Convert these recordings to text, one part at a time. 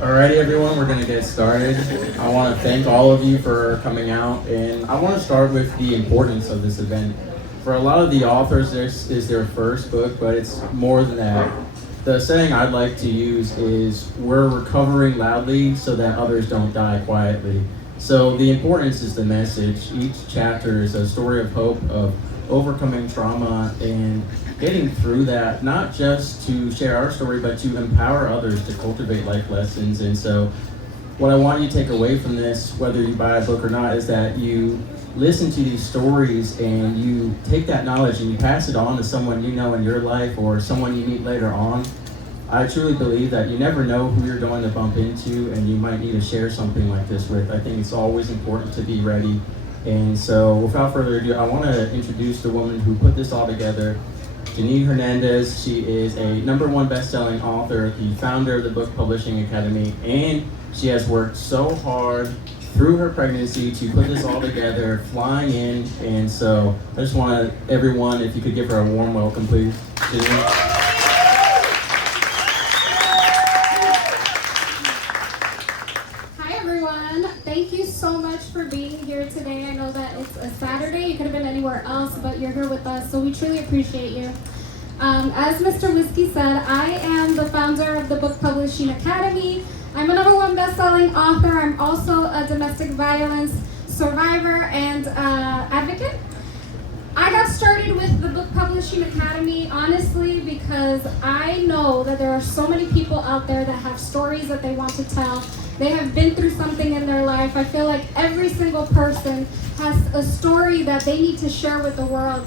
Alrighty, everyone, we're going to get started. I want to thank all of you for coming out, and I want to start with the importance of this event. For a lot of the authors, this is their first book, but it's more than that. The saying I'd like to use is, we're recovering loudly so that others don't die quietly. So the importance is the message. Each chapter is a story of hope, of overcoming trauma and getting through that, not just to share our story, but to empower others to cultivate life lessons. And so what I want you to take away from this, whether you buy a book or not, is that you listen to these stories and you take that knowledge and you pass it on to someone you know in your life or someone you meet later on. I truly believe that you never know who you're going to bump into and you might need to share something like this with. I think it's always important to be ready. And so without further ado, I want to introduce the woman who put this all together. Janine Hernandez. She is a #1 best-selling author, the founder of the Book Publishing Academy, and she has worked so hard through her pregnancy to put this all together, flying in. And so I just want everyone, if you could give her a warm welcome, please. Janine. Thank you so much for being here today. I know that it's a Saturday. You could have been anywhere else, but you're here with us, so we truly appreciate you. As Mr. Whiskey said, I am the founder of the Book Publishing Academy. I'm a #1 best-selling author. I'm also a domestic violence survivor and advocate. I got started with the Book Publishing Academy, honestly, because I know that there are so many people out there that have stories that they want to tell. They have been through something in their life. I feel like every single person has a story that they need to share with the world.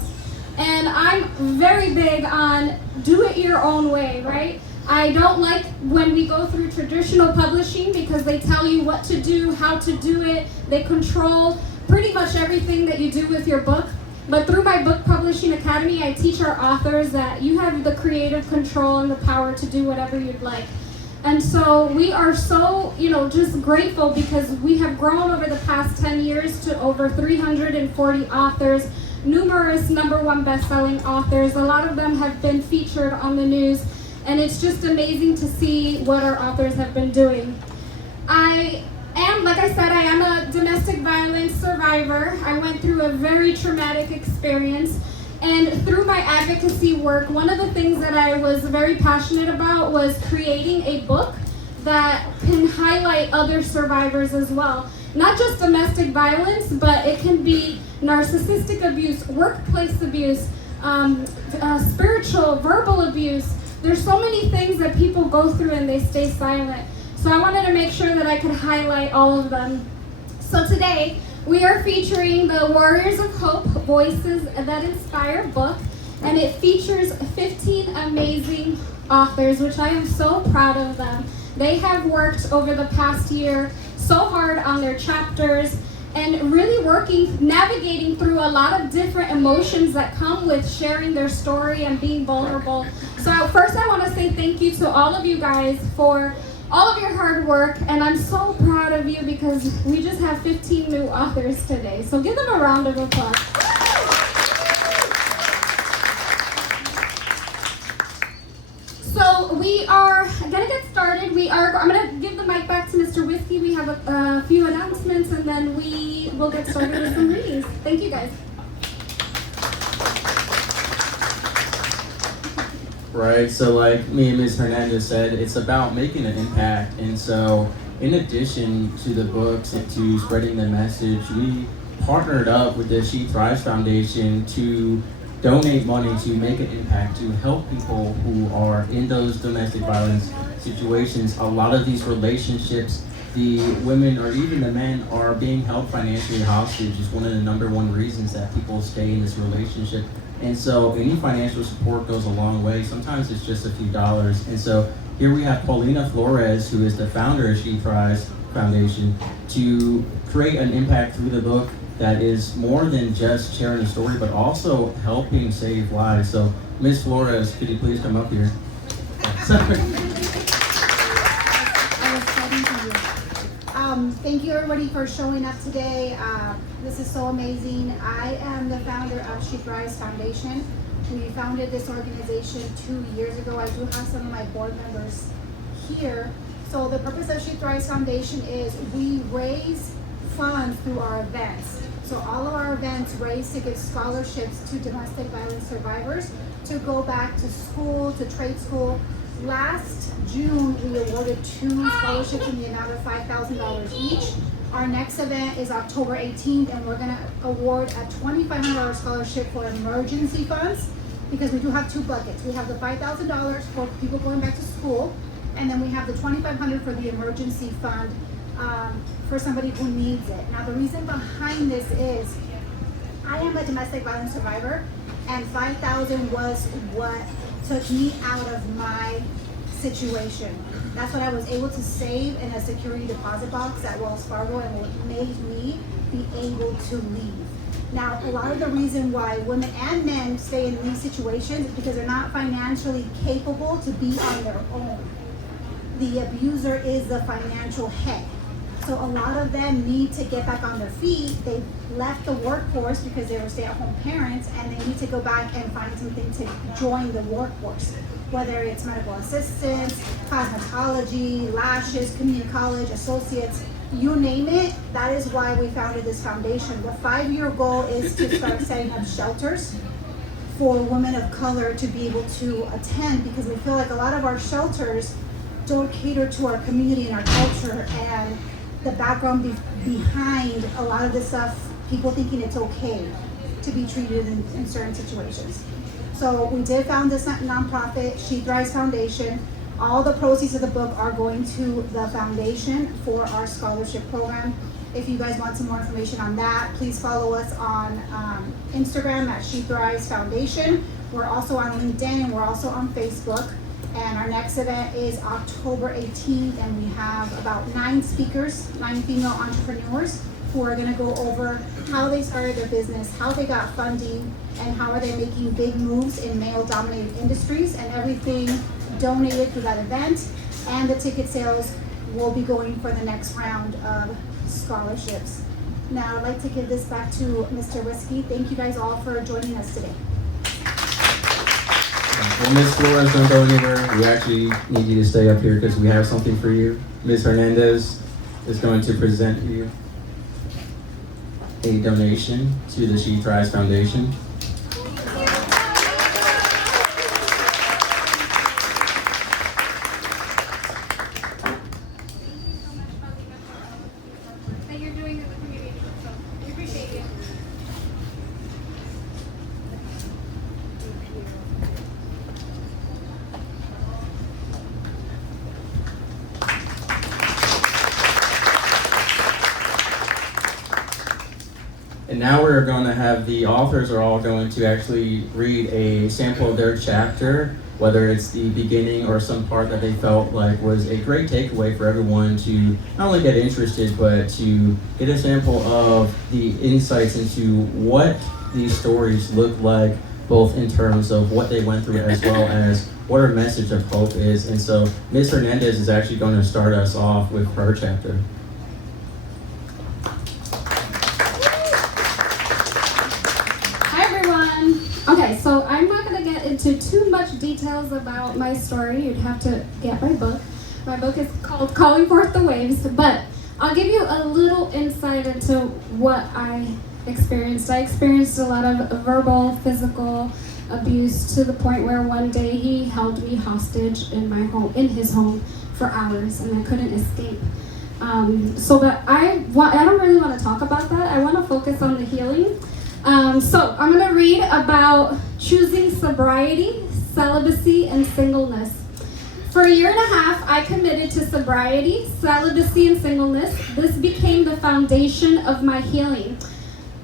And I'm very big on do it your own way, right? I don't like when we go through traditional publishing because they tell you what to do, how to do it. They control pretty much everything that you do with your book. But through my Book Publishing Academy, I teach our authors that you have the creative control and the power to do whatever you'd like. And so we are so, just grateful because we have grown over the past 10 years to over 340 authors, numerous #1 best-selling authors. A lot of them have been featured on the news, and it's just amazing to see what our authors have been doing. Like I said, I am a domestic violence survivor. I went through a very traumatic experience. And through my advocacy work, one of the things that I was very passionate about was creating a book that can highlight other survivors as well. Not just domestic violence, but it can be narcissistic abuse, workplace abuse, spiritual, verbal abuse. There's so many things that people go through and they stay silent. So I wanted to make sure that I could highlight all of them. So today, we are featuring the Warriors of Hope Voices That Inspire book, and it features 15 amazing authors, which I am so proud of them. They have worked over the past year so hard on their chapters and really navigating through a lot of different emotions that come with sharing their story and being vulnerable. So first I want to say thank you to all of you guys for all of your hard work, and I'm so proud of you because we just have 15 new authors today. So give them a round of applause. So we are gonna get started. I'm gonna give the mic back to Mr. Whiskey. We have a few announcements, and then we will get started with some readings. Thank you, guys. Right, so like me and Ms. Hernandez said, it's about making an impact. And so in addition to the books and to spreading the message, we partnered up with the She Thrives Foundation to donate money to make an impact, to help people who are in those domestic violence situations. A lot of these relationships, the women or even the men are being held financially hostage. Is one of the #1 reasons that people stay in this relationship. And so any financial support goes a long way. Sometimes it's just a few dollars. And so here we have Paulina Flores, who is the founder of She Thrives Foundation, to create an impact through the book that is more than just sharing a story, but also helping save lives. So Ms. Flores, could you please come up here? Sorry. Thank you everybody for showing up today. This is so amazing. I am the founder of She Thrives Foundation. We founded this organization 2 years ago. I do have some of my board members here. So the purpose of She Thrives Foundation is we raise funds through our events. So all of our events raise to give scholarships to domestic violence survivors to go back to school, to trade school. Last June, we awarded 2 scholarships in the amount of $5,000 each. Our next event is October 18th, and we're gonna award a $2,500 scholarship for emergency funds, because we do have 2 buckets. We have the $5,000 for people going back to school, and then we have the $2,500 for the emergency fund for somebody who needs it. Now, the reason behind this is I am a domestic violence survivor, and $5,000 was what took me out of my situation. That's what I was able to save in a security deposit box at Wells Fargo, and what made me be able to leave. Now, a lot of the reason why women and men stay in these situations is because they're not financially capable to be on their own. The abuser is the financial head. So a lot of them need to get back on their feet. They left the workforce because they were stay-at-home parents, and they need to go back and find something to join the workforce. Whether it's medical assistants, cosmetology, lashes, community college, associates, you name it. That is why we founded this foundation. The 5-year goal is to start setting up shelters for women of color to be able to attend, because we feel like a lot of our shelters don't cater to our community and our culture and the background behind a lot of this stuff, people thinking it's okay to be treated in certain situations. So we did found this nonprofit, She Thrives Foundation. All the proceeds of the book are going to the foundation for our scholarship program. If you guys want some more information on that, please follow us on Instagram at She Thrives Foundation. We're also on LinkedIn, and we're also on Facebook. And our next event is October 18th, and we have about 9 speakers, 9 female entrepreneurs, who are gonna go over how they started their business, how they got funding, and how are they making big moves in male-dominated industries, and everything donated to that event. And the ticket sales will be going for the next round of scholarships. Now, I'd like to give this back to Mr. Whiskey. Thank you guys all for joining us today. Well, Ms. Flores, don't go anywhere. We actually need you to stay up here because we have something for you. Ms. Hernandez is going to present you a donation to the She Thrives Foundation. That you're doing in the community, so we appreciate you. And now we're going to have the authors are all going to actually read a sample of their chapter, whether it's the beginning or some part that they felt like was a great takeaway for everyone to not only get interested, but to get a sample of the insights into what these stories look like, both in terms of what they went through as well as what our message of hope is. And so Ms. Hernandez is actually going to start us off with her chapter. Okay, so I'm not going to get into too much details about my story. You'd have to get my book. My book is called Calling Forth the Waves, but I'll give you a little insight into what I experienced. I experienced a lot of verbal, physical abuse to the point where one day he held me hostage in my home, in his home, for hours, and I couldn't escape. But I don't really want to talk about that. I want to focus on the healing. So I'm going to read about choosing sobriety, celibacy, and singleness. For a year and a half, I committed to sobriety, celibacy, and singleness. This became the foundation of my healing.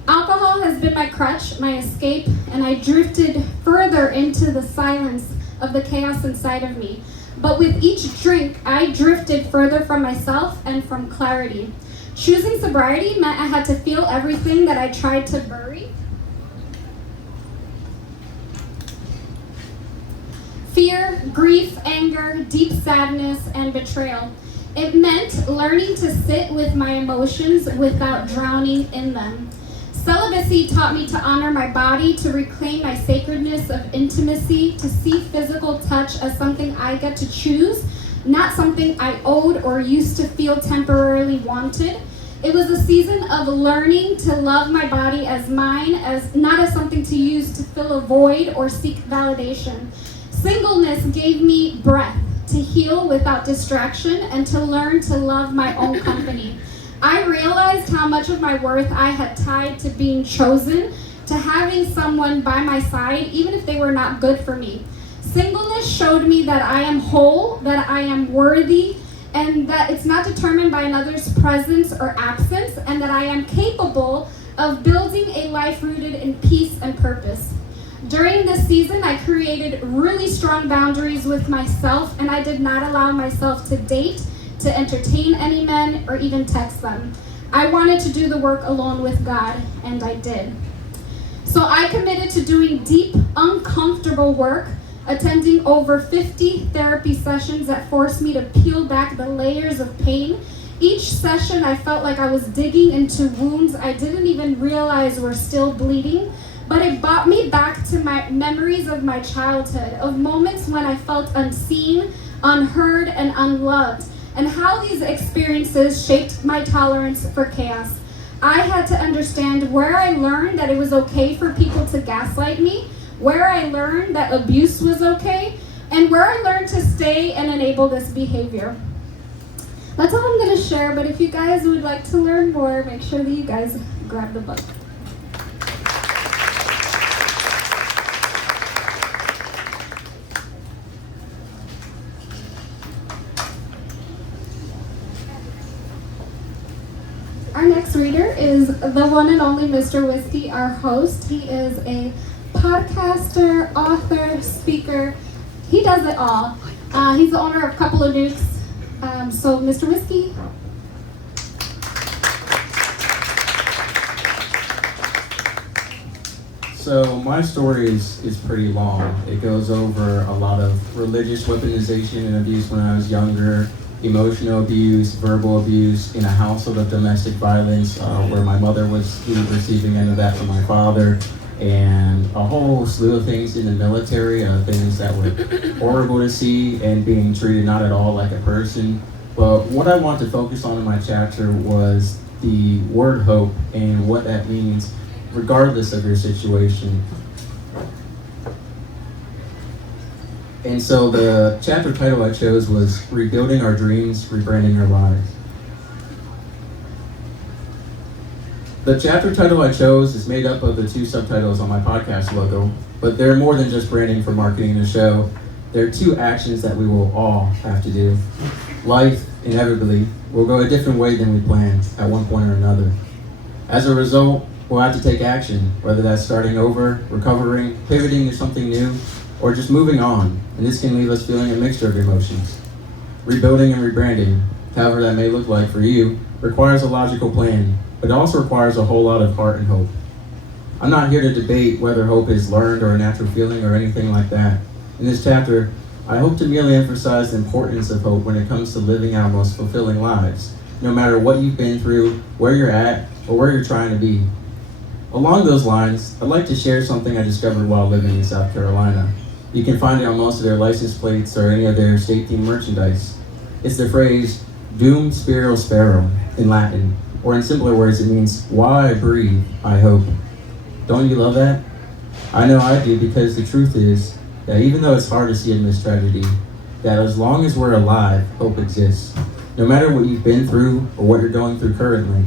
Alcohol has been my crutch, my escape, and I drifted further into the silence of the chaos inside of me. But with each drink, I drifted further from myself and from clarity. Choosing sobriety meant I had to feel everything that I tried to bury. Fear, grief, anger, deep sadness, and betrayal. It meant learning to sit with my emotions without drowning in them. Celibacy taught me to honor my body, to reclaim my sacredness of intimacy, to see physical touch as something I get to choose, not something something I owed or used to feel temporarily wanted. It was a season of learning to love my body as mine, as not as something to use to fill a void or seek validation. Singleness gave me breath to heal without distraction and to learn to love my own company. I realized how much of my worth I had tied to being chosen, to having someone by my side, even if they were not good for me. Singleness showed me that I am whole, that I am worthy, and that it's not determined by another's presence or absence, and that I am capable of building a life rooted in peace and purpose. During this season, I created really strong boundaries with myself, and I did not allow myself to date, to entertain any men, or even text them. I wanted to do the work alone with God, and I did. So I committed to doing deep, uncomfortable work, attending over 50 therapy sessions that forced me to peel back the layers of pain. Each session, I felt like I was digging into wounds I didn't even realize were still bleeding, but it brought me back to my memories of my childhood, of moments when I felt unseen, unheard, and unloved, and how these experiences shaped my tolerance for chaos. I had to understand where I learned that it was okay for people to gaslight me, where I learned that abuse was okay, and where I learned to stay and enable this behavior. That's all I'm going to share, but if you guys would like to learn more, make sure that you guys grab the book. Our next reader is the one and only Mr. Whiskey, our host. He is a podcaster, author, speaker. He does it all. He's the owner of a couple of Nukes. So, Mr. Whiskey. So my story is pretty long. It goes over a lot of religious weaponization and abuse when I was younger, emotional abuse, verbal abuse in a household of domestic violence where my mother was the receiving end of that from my father, and a whole slew of things in the military, things that were horrible to see and being treated not at all like a person. But what I want to focus on in my chapter was the word hope and what that means regardless of your situation. And so the chapter title I chose was Rebuilding Our Dreams, Rebranding Our Lives. The chapter title I chose is made up of the two subtitles on my podcast logo, but they're more than just branding for marketing the show. There are two actions that we will all have to do. Life, inevitably, will go a different way than we planned at one point or another. As a result, we'll have to take action, whether that's starting over, recovering, pivoting to something new, or just moving on, and this can leave us feeling a mixture of emotions. Rebuilding and rebranding, however that may look like for you, requires a logical plan, but it also requires a whole lot of heart and hope. I'm not here to debate whether hope is learned or a natural feeling or anything like that. In this chapter, I hope to merely emphasize the importance of hope when it comes to living our most fulfilling lives, no matter what you've been through, where you're at, or where you're trying to be. Along those lines, I'd like to share something I discovered while living in South Carolina. You can find it on most of their license plates or any of their state-themed merchandise. It's the phrase, Dum Spiro Spero, in Latin, or in simpler words, it means, while I breathe, I hope. Don't you love that? I know I do, because the truth is that even though it's hard to see in this tragedy, that as long as we're alive, hope exists. No matter what you've been through or what you're going through currently,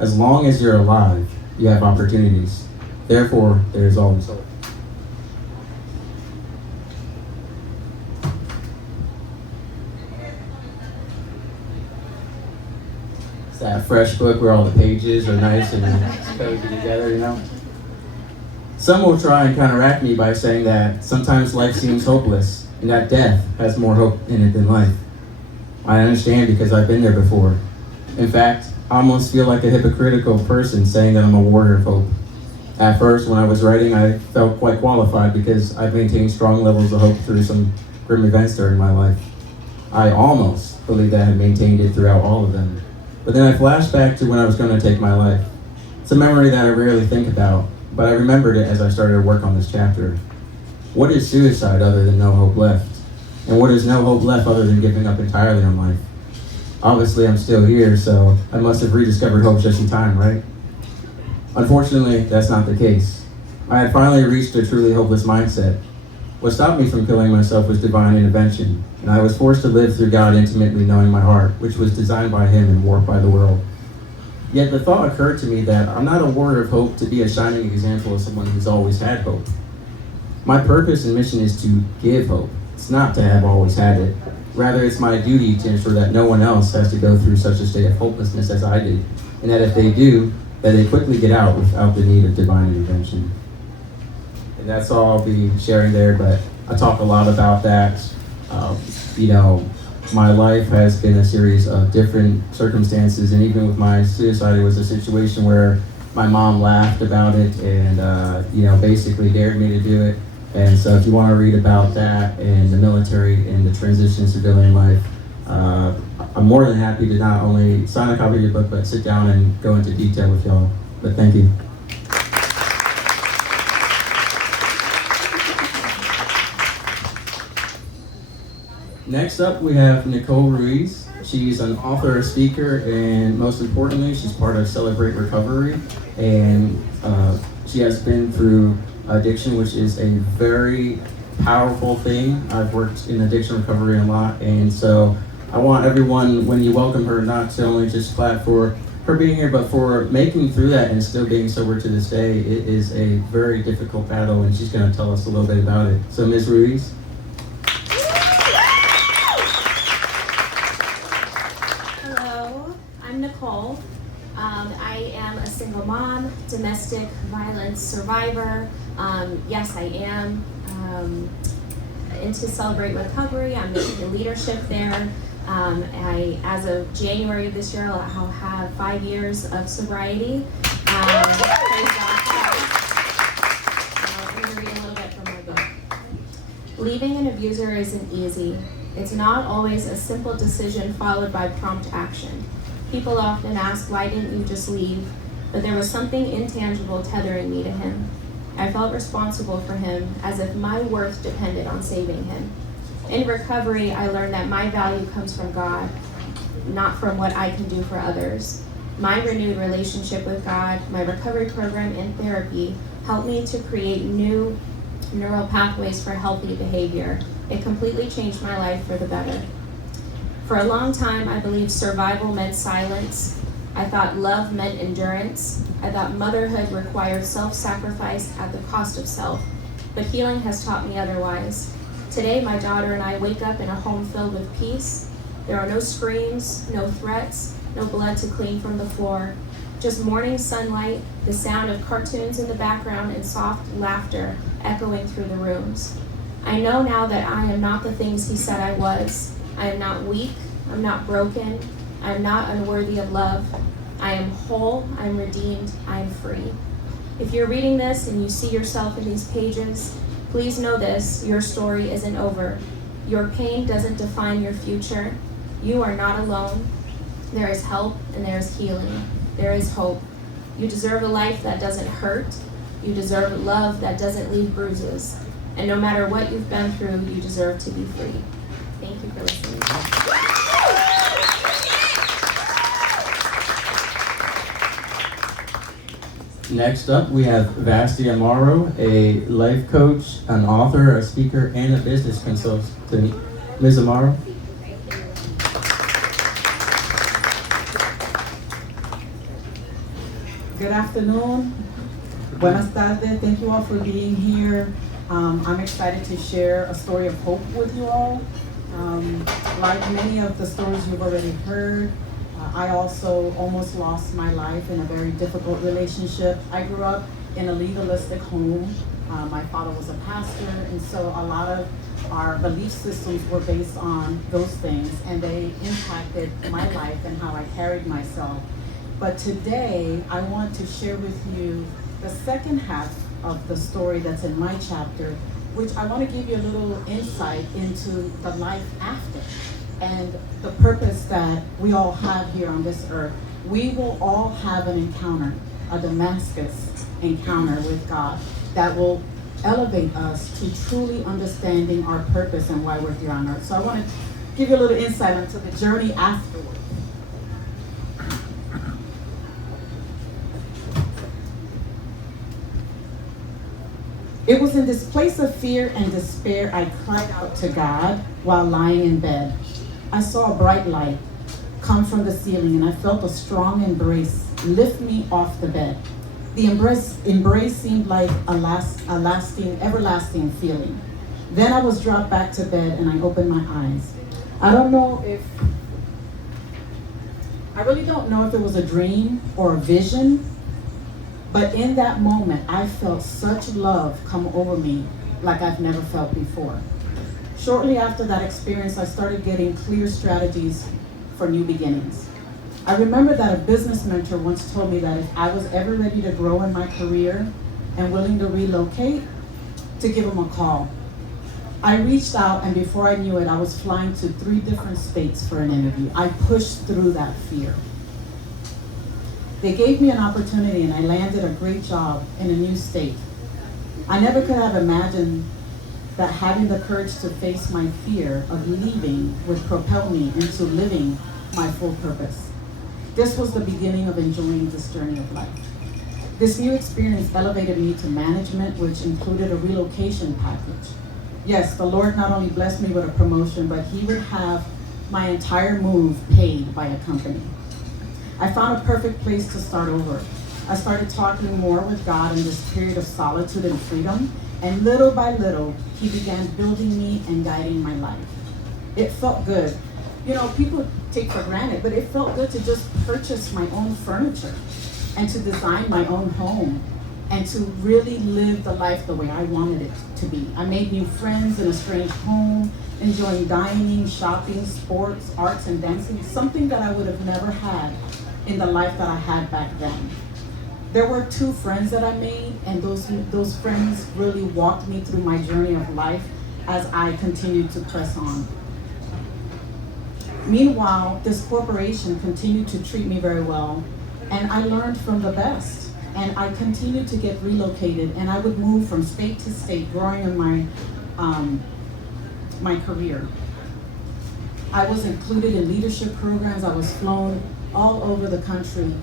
as long as you're alive, you have opportunities. Therefore, there is always hope. It's that fresh book where all the pages are nice and cozy together, you know? Some will try and counteract me by saying that sometimes life seems hopeless and that death has more hope in it than life. I understand because I've been there before. In fact, I almost feel like a hypocritical person saying that I'm a warrior of hope. At first, when I was writing, I felt quite qualified because I've maintained strong levels of hope through some grim events during my life. I almost believed that I had maintained it throughout all of them. But then I flashed back to when I was going to take my life. It's a memory that I rarely think about, but I remembered it as I started to work on this chapter. What is suicide other than no hope left? and what is no hope left other than giving up entirely on life? Obviously, I'm still here, so I must have rediscovered hope just in time, right? Unfortunately, that's not the case. I had finally reached a truly hopeless mindset. What stopped me from killing myself was divine intervention, and I was forced to live through God intimately knowing my heart, which was designed by Him and warped by the world. Yet the thought occurred to me that I'm not a warrior of hope to be a shining example of someone who's always had hope. My purpose and mission is to give hope. It's not to have always had it. Rather, it's my duty to ensure that no one else has to go through such a state of hopelessness as I did, and that if they do, that they quickly get out without the need of divine intervention. And that's all I'll be sharing there, but I talk a lot about that. My life has been a series of different circumstances, and even with my suicide, it was a situation where my mom laughed about it and, basically dared me to do it. And so if you want to read about that and the military and the transition to civilian life, I'm more than happy to not only sign a copy of your book, but sit down and go into detail with y'all. But thank you. Next up, we have Nikole Ruiz. She's an author, a speaker, and most importantly, she's part of Celebrate Recovery. And she has been through addiction, which is a very powerful thing. I've worked in addiction recovery a lot, and so I want everyone, when you welcome her, not to only just clap for her being here, but for making through that and still being sober to this day. It is a very difficult battle, and she's going to tell us a little bit about it. So, Ms. Ruiz. Hello, I'm Nikole. I am a single mom, domestic violence survivor. Yes, I am into Celebrate Recovery. I'm in leadership there. As of January of this year, I'll have 5 years of sobriety. Praise God for that. I'm going to read a little bit from my book. Leaving an abuser isn't easy. It's not always a simple decision followed by prompt action. People often ask, why didn't you just leave? But there was something intangible tethering me to him. I felt responsible for him, as if my worth depended on saving him. In recovery, I learned that my value comes from God, not from what I can do for others. My renewed relationship with God, my recovery program, and therapy helped me to create new neural pathways for healthy behavior. It completely changed my life for the better. For a long time, I believed survival meant silence. I thought love meant endurance. I thought motherhood required self-sacrifice at the cost of self. But healing has taught me otherwise. Today, my daughter and I wake up in a home filled with peace. There are no screams, no threats, no blood to clean from the floor. Just morning sunlight, the sound of cartoons in the background, and soft laughter echoing through the rooms. I know now that I am not the things he said I was. I am not weak. I'm not broken. I am not unworthy of love. I am whole. I am redeemed. I am free. If you're reading this and you see yourself in these pages, please know this: your story isn't over. Your pain doesn't define your future. You are not alone. There is help and there is healing. There is hope. You deserve a life that doesn't hurt. You deserve love that doesn't leave bruises. And no matter what you've been through, you deserve to be free. Thank you for listening. Next up, we have Vasti Amaro, a life coach, an author, a speaker, and a business consultant. Ms. Amaro. Good afternoon. Buenas tardes. Thank you all for being here. I'm excited to share a story of hope with you all. Like many of the stories you've already heard, I also almost lost my life in a very difficult relationship. I grew up in a legalistic home. My father was a pastor, and so a lot of our belief systems were based on those things, and they impacted my life and how I carried myself. But today, I want to share with you the second half of the story that's in my chapter, which I want to give you a little insight into the life after and the purpose that we all have here on this earth. We will all have an encounter, a Damascus encounter with God that will elevate us to truly understanding our purpose and why we're here on earth. So I want to give you a little insight into the journey afterward. It was in this place of fear and despair I cried out to God while lying in bed. I saw a bright light come from the ceiling, and I felt a strong embrace lift me off the bed. The embrace seemed like a lasting, everlasting feeling. Then I was dropped back to bed and I opened my eyes. I really don't know if it was a dream or a vision, but in that moment, I felt such love come over me like I've never felt before. Shortly after that experience, I started getting clear strategies for new beginnings. I remember that a business mentor once told me that if I was ever ready to grow in my career and willing to relocate, to give him a call. I reached out, and before I knew it, I was flying to 3 different states for an interview. I pushed through that fear. They gave me an opportunity, and I landed a great job in a new state. I never could have imagined that having the courage to face my fear of leaving would propel me into living my full purpose. This was the beginning of enjoying this journey of life. This new experience elevated me to management, which included a relocation package. Yes, the Lord not only blessed me with a promotion, but He would have my entire move paid by a company. I found a perfect place to start over. I started talking more with God in this period of solitude and freedom, and little by little, He began building me and guiding my life. It felt good. You know, people take for granted, but it felt good to just purchase my own furniture and to design my own home and to really live the life the way I wanted it to be. I made new friends in a strange home, enjoying dining, shopping, sports, arts, and dancing, something that I would have never had in the life that I had back then. There were 2 friends that I made, and those friends really walked me through my journey of life as I continued to press on. Meanwhile, this corporation continued to treat me very well, and I learned from the best. And I continued to get relocated, and I would move from state to state, growing in my career. I was included in leadership programs. I was flown all over the country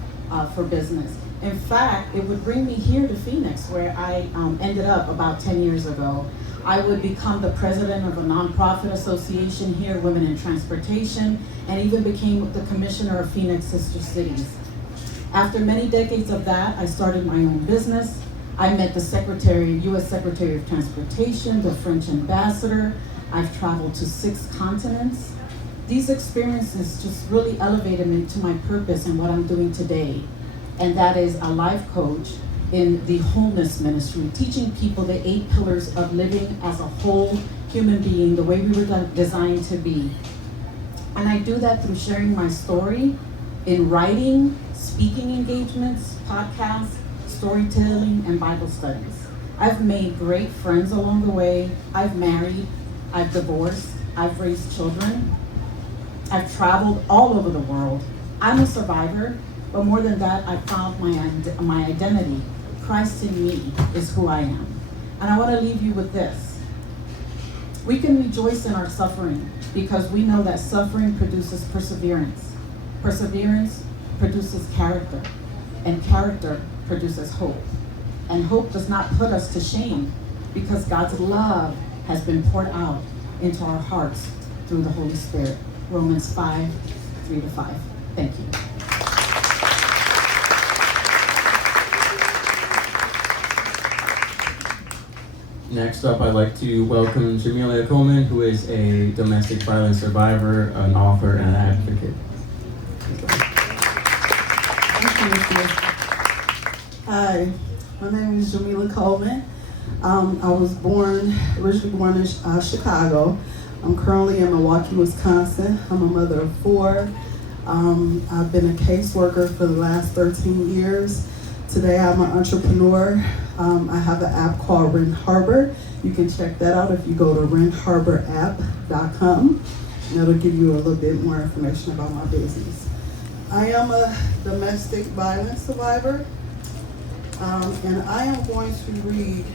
for business. In fact, it would bring me here to Phoenix, where I ended up about 10 years ago. I would become the president of a nonprofit association here, Women in Transportation, and even became the commissioner of Phoenix Sister Cities. After many decades of that, I started my own business. I met the U.S. Secretary of Transportation, the French ambassador. I've traveled to 6 continents. These experiences just really elevated me to my purpose and what I'm doing today. And that is a life coach in the wholeness ministry, teaching people the 8 pillars of living as a whole human being, the way we were designed to be. And I do that through sharing my story in writing, speaking engagements, podcasts, storytelling, and Bible studies. I've made great friends along the way. I've married, I've divorced, I've raised children. I've traveled all over the world. I'm a survivor, but more than that, I found my identity. Christ in me is who I am. And I want to leave you with this. We can rejoice in our suffering because we know that suffering produces perseverance. Perseverance produces character, and character produces hope. And hope does not put us to shame because God's love has been poured out into our hearts through the Holy Spirit. Romans 5:3-5. Thank you. Next up, I'd like to welcome Jamelia Coleman, who is a domestic violence survivor, an author, and an advocate. Hi, my name is Jameila Coleman. I was originally born in Chicago. I'm currently in Milwaukee, Wisconsin. I'm a mother of 4. I've been a caseworker for the last 13 years. Today I'm an entrepreneur. I have an app called Rent Harbor. You can check that out if you go to rentharborapp.com, and it'll give you a little bit more information about my business. I am a domestic violence survivor, and I am going to read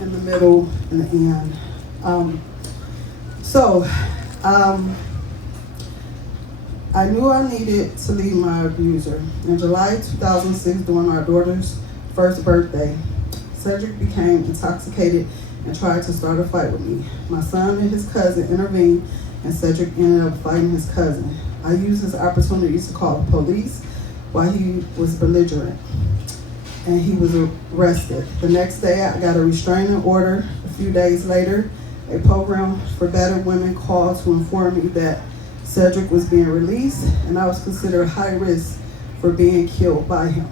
in the middle, and the end. I knew I needed to leave my abuser. In July 2006, during our daughter's first birthday, Cedric became intoxicated and tried to start a fight with me. My son and his cousin intervened, and Cedric ended up fighting his cousin. I used this opportunity to call the police while he was belligerent, and he was arrested. The next day, I got a restraining order. A few days later, a program for battered women called to inform me that Cedric was being released, and I was considered high risk for being killed by him.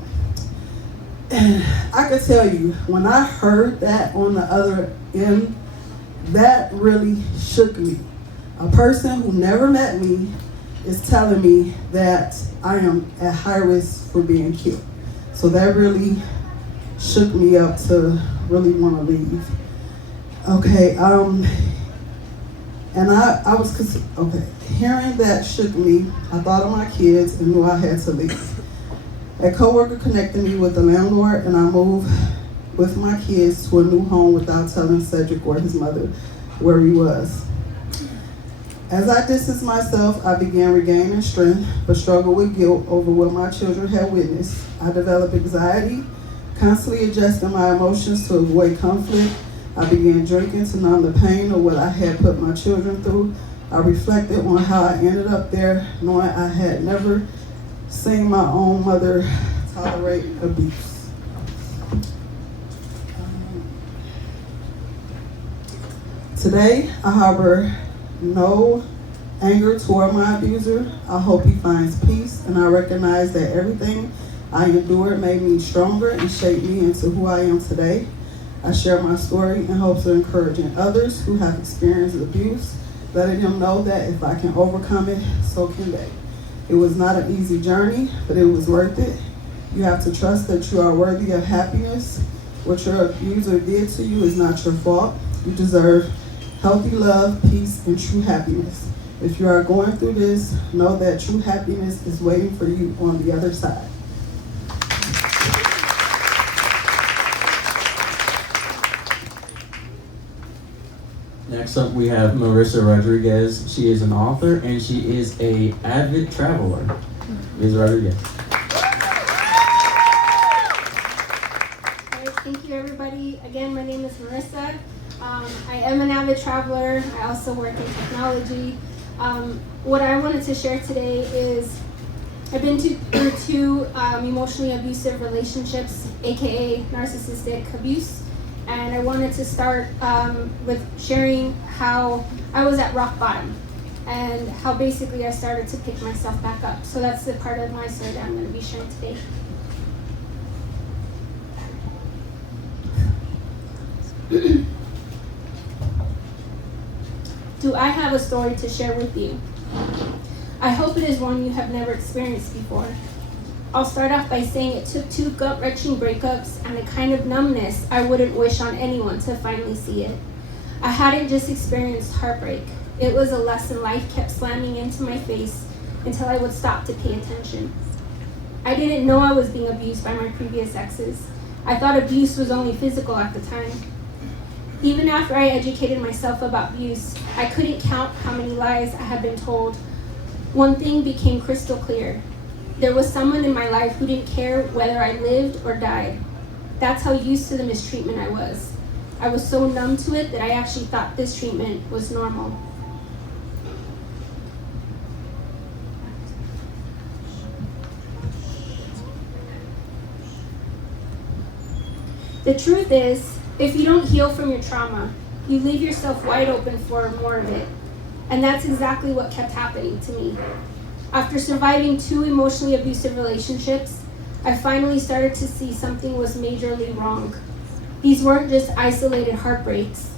And I could tell you, when I heard that on the other end, that really shook me. A person who never met me is telling me that I am at high risk for being killed. So that really shook me up to really want to leave. Okay, and I was, hearing that shook me. I thought of my kids and knew I had to leave. A coworker connected me with the landlord, and I moved with my kids to a new home without telling Cedric or his mother where he was. As I distanced myself, I began regaining strength, but struggled with guilt over what my children had witnessed. I developed anxiety, constantly adjusting my emotions to avoid conflict. I began drinking to numb the pain of what I had put my children through. I reflected on how I ended up there, knowing I had never seen my own mother tolerate abuse. Today, I harbor no anger toward my abuser. I hope he finds peace, and I recognize that everything I endured made me stronger and shaped me into who I am today. I share my story in hopes of encouraging others who have experienced abuse, letting them know that if I can overcome it, so can they. It was not an easy journey, but it was worth it. You have to trust that you are worthy of happiness. What your abuser did to you is not your fault. You deserve healthy love, peace, and true happiness. If you are going through this, know that true happiness is waiting for you on the other side. Next up, we have Marissa Rodriguez. She is an author, and she is an avid traveler. Ms. Rodriguez. Thank you, everybody. Again, my name is Marissa. I am an avid traveler. I also work in technology. What I wanted to share today is I've been through two emotionally abusive relationships, aka narcissistic abuse. And I wanted to start with sharing how I was at rock bottom and how basically I started to pick myself back up. So that's the part of my story that I'm going to be sharing today. Do I have a story to share with you? I hope it is one you have never experienced before. I'll start off by saying it took two gut-wrenching breakups and a kind of numbness I wouldn't wish on anyone to finally see it. I hadn't just experienced heartbreak. It was a lesson life kept slamming into my face until I would stop to pay attention. I didn't know I was being abused by my previous exes. I thought abuse was only physical at the time. Even after I educated myself about abuse, I couldn't count how many lies I had been told. One thing became crystal clear. There was someone in my life who didn't care whether I lived or died. That's how used to the mistreatment I was. I was so numb to it that I actually thought this treatment was normal. The truth is, if you don't heal from your trauma, you leave yourself wide open for more of it. And that's exactly what kept happening to me. After surviving two emotionally abusive relationships, I finally started to see something was majorly wrong. These weren't just isolated heartbreaks.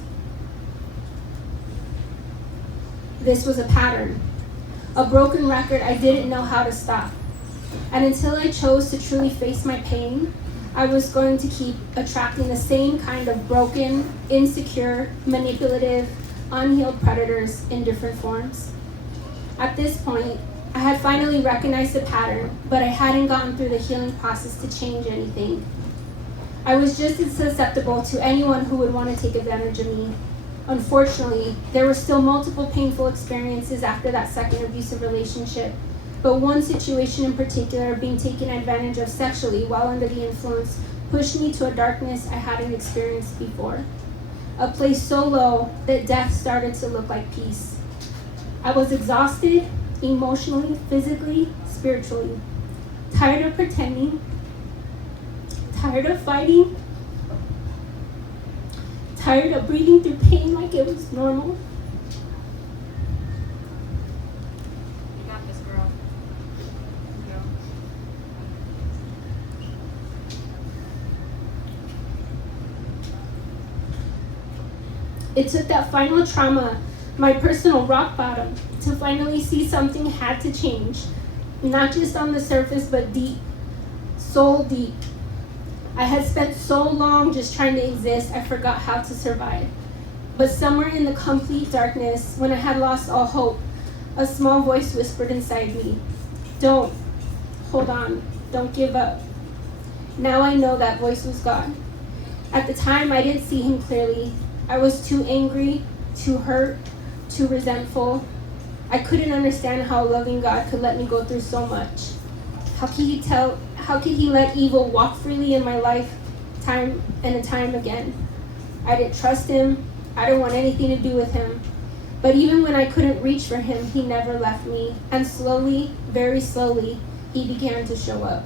This was a pattern, a broken record I didn't know how to stop. And until I chose to truly face my pain, I was going to keep attracting the same kind of broken, insecure, manipulative, unhealed predators in different forms. At this point, I had finally recognized the pattern, but I hadn't gotten through the healing process to change anything. I was just as susceptible to anyone who would want to take advantage of me. Unfortunately, there were still multiple painful experiences after that second abusive relationship, but one situation in particular, being taken advantage of sexually while under the influence, pushed me to a darkness I hadn't experienced before. A place so low that death started to look like peace. I was exhausted, emotionally, physically, spiritually. Tired of pretending, tired of fighting, tired of breathing through pain like it was normal. You got this, girl. It took that final trauma, my personal rock bottom, to finally see something had to change. Not just on the surface, but deep, soul deep. I had spent so long just trying to exist, I forgot how to survive. But somewhere in the complete darkness, when I had lost all hope, a small voice whispered inside me, "Don't, hold on, don't give up." Now I know that voice was God. At the time, I didn't see him clearly. I was too angry, too hurt, too resentful. I couldn't understand how a loving God could let me go through so much. How could he let evil walk freely in my life time and time again? I didn't trust him. I didn't want anything to do with him. But even when I couldn't reach for him, he never left me. And slowly, very slowly, he began to show up.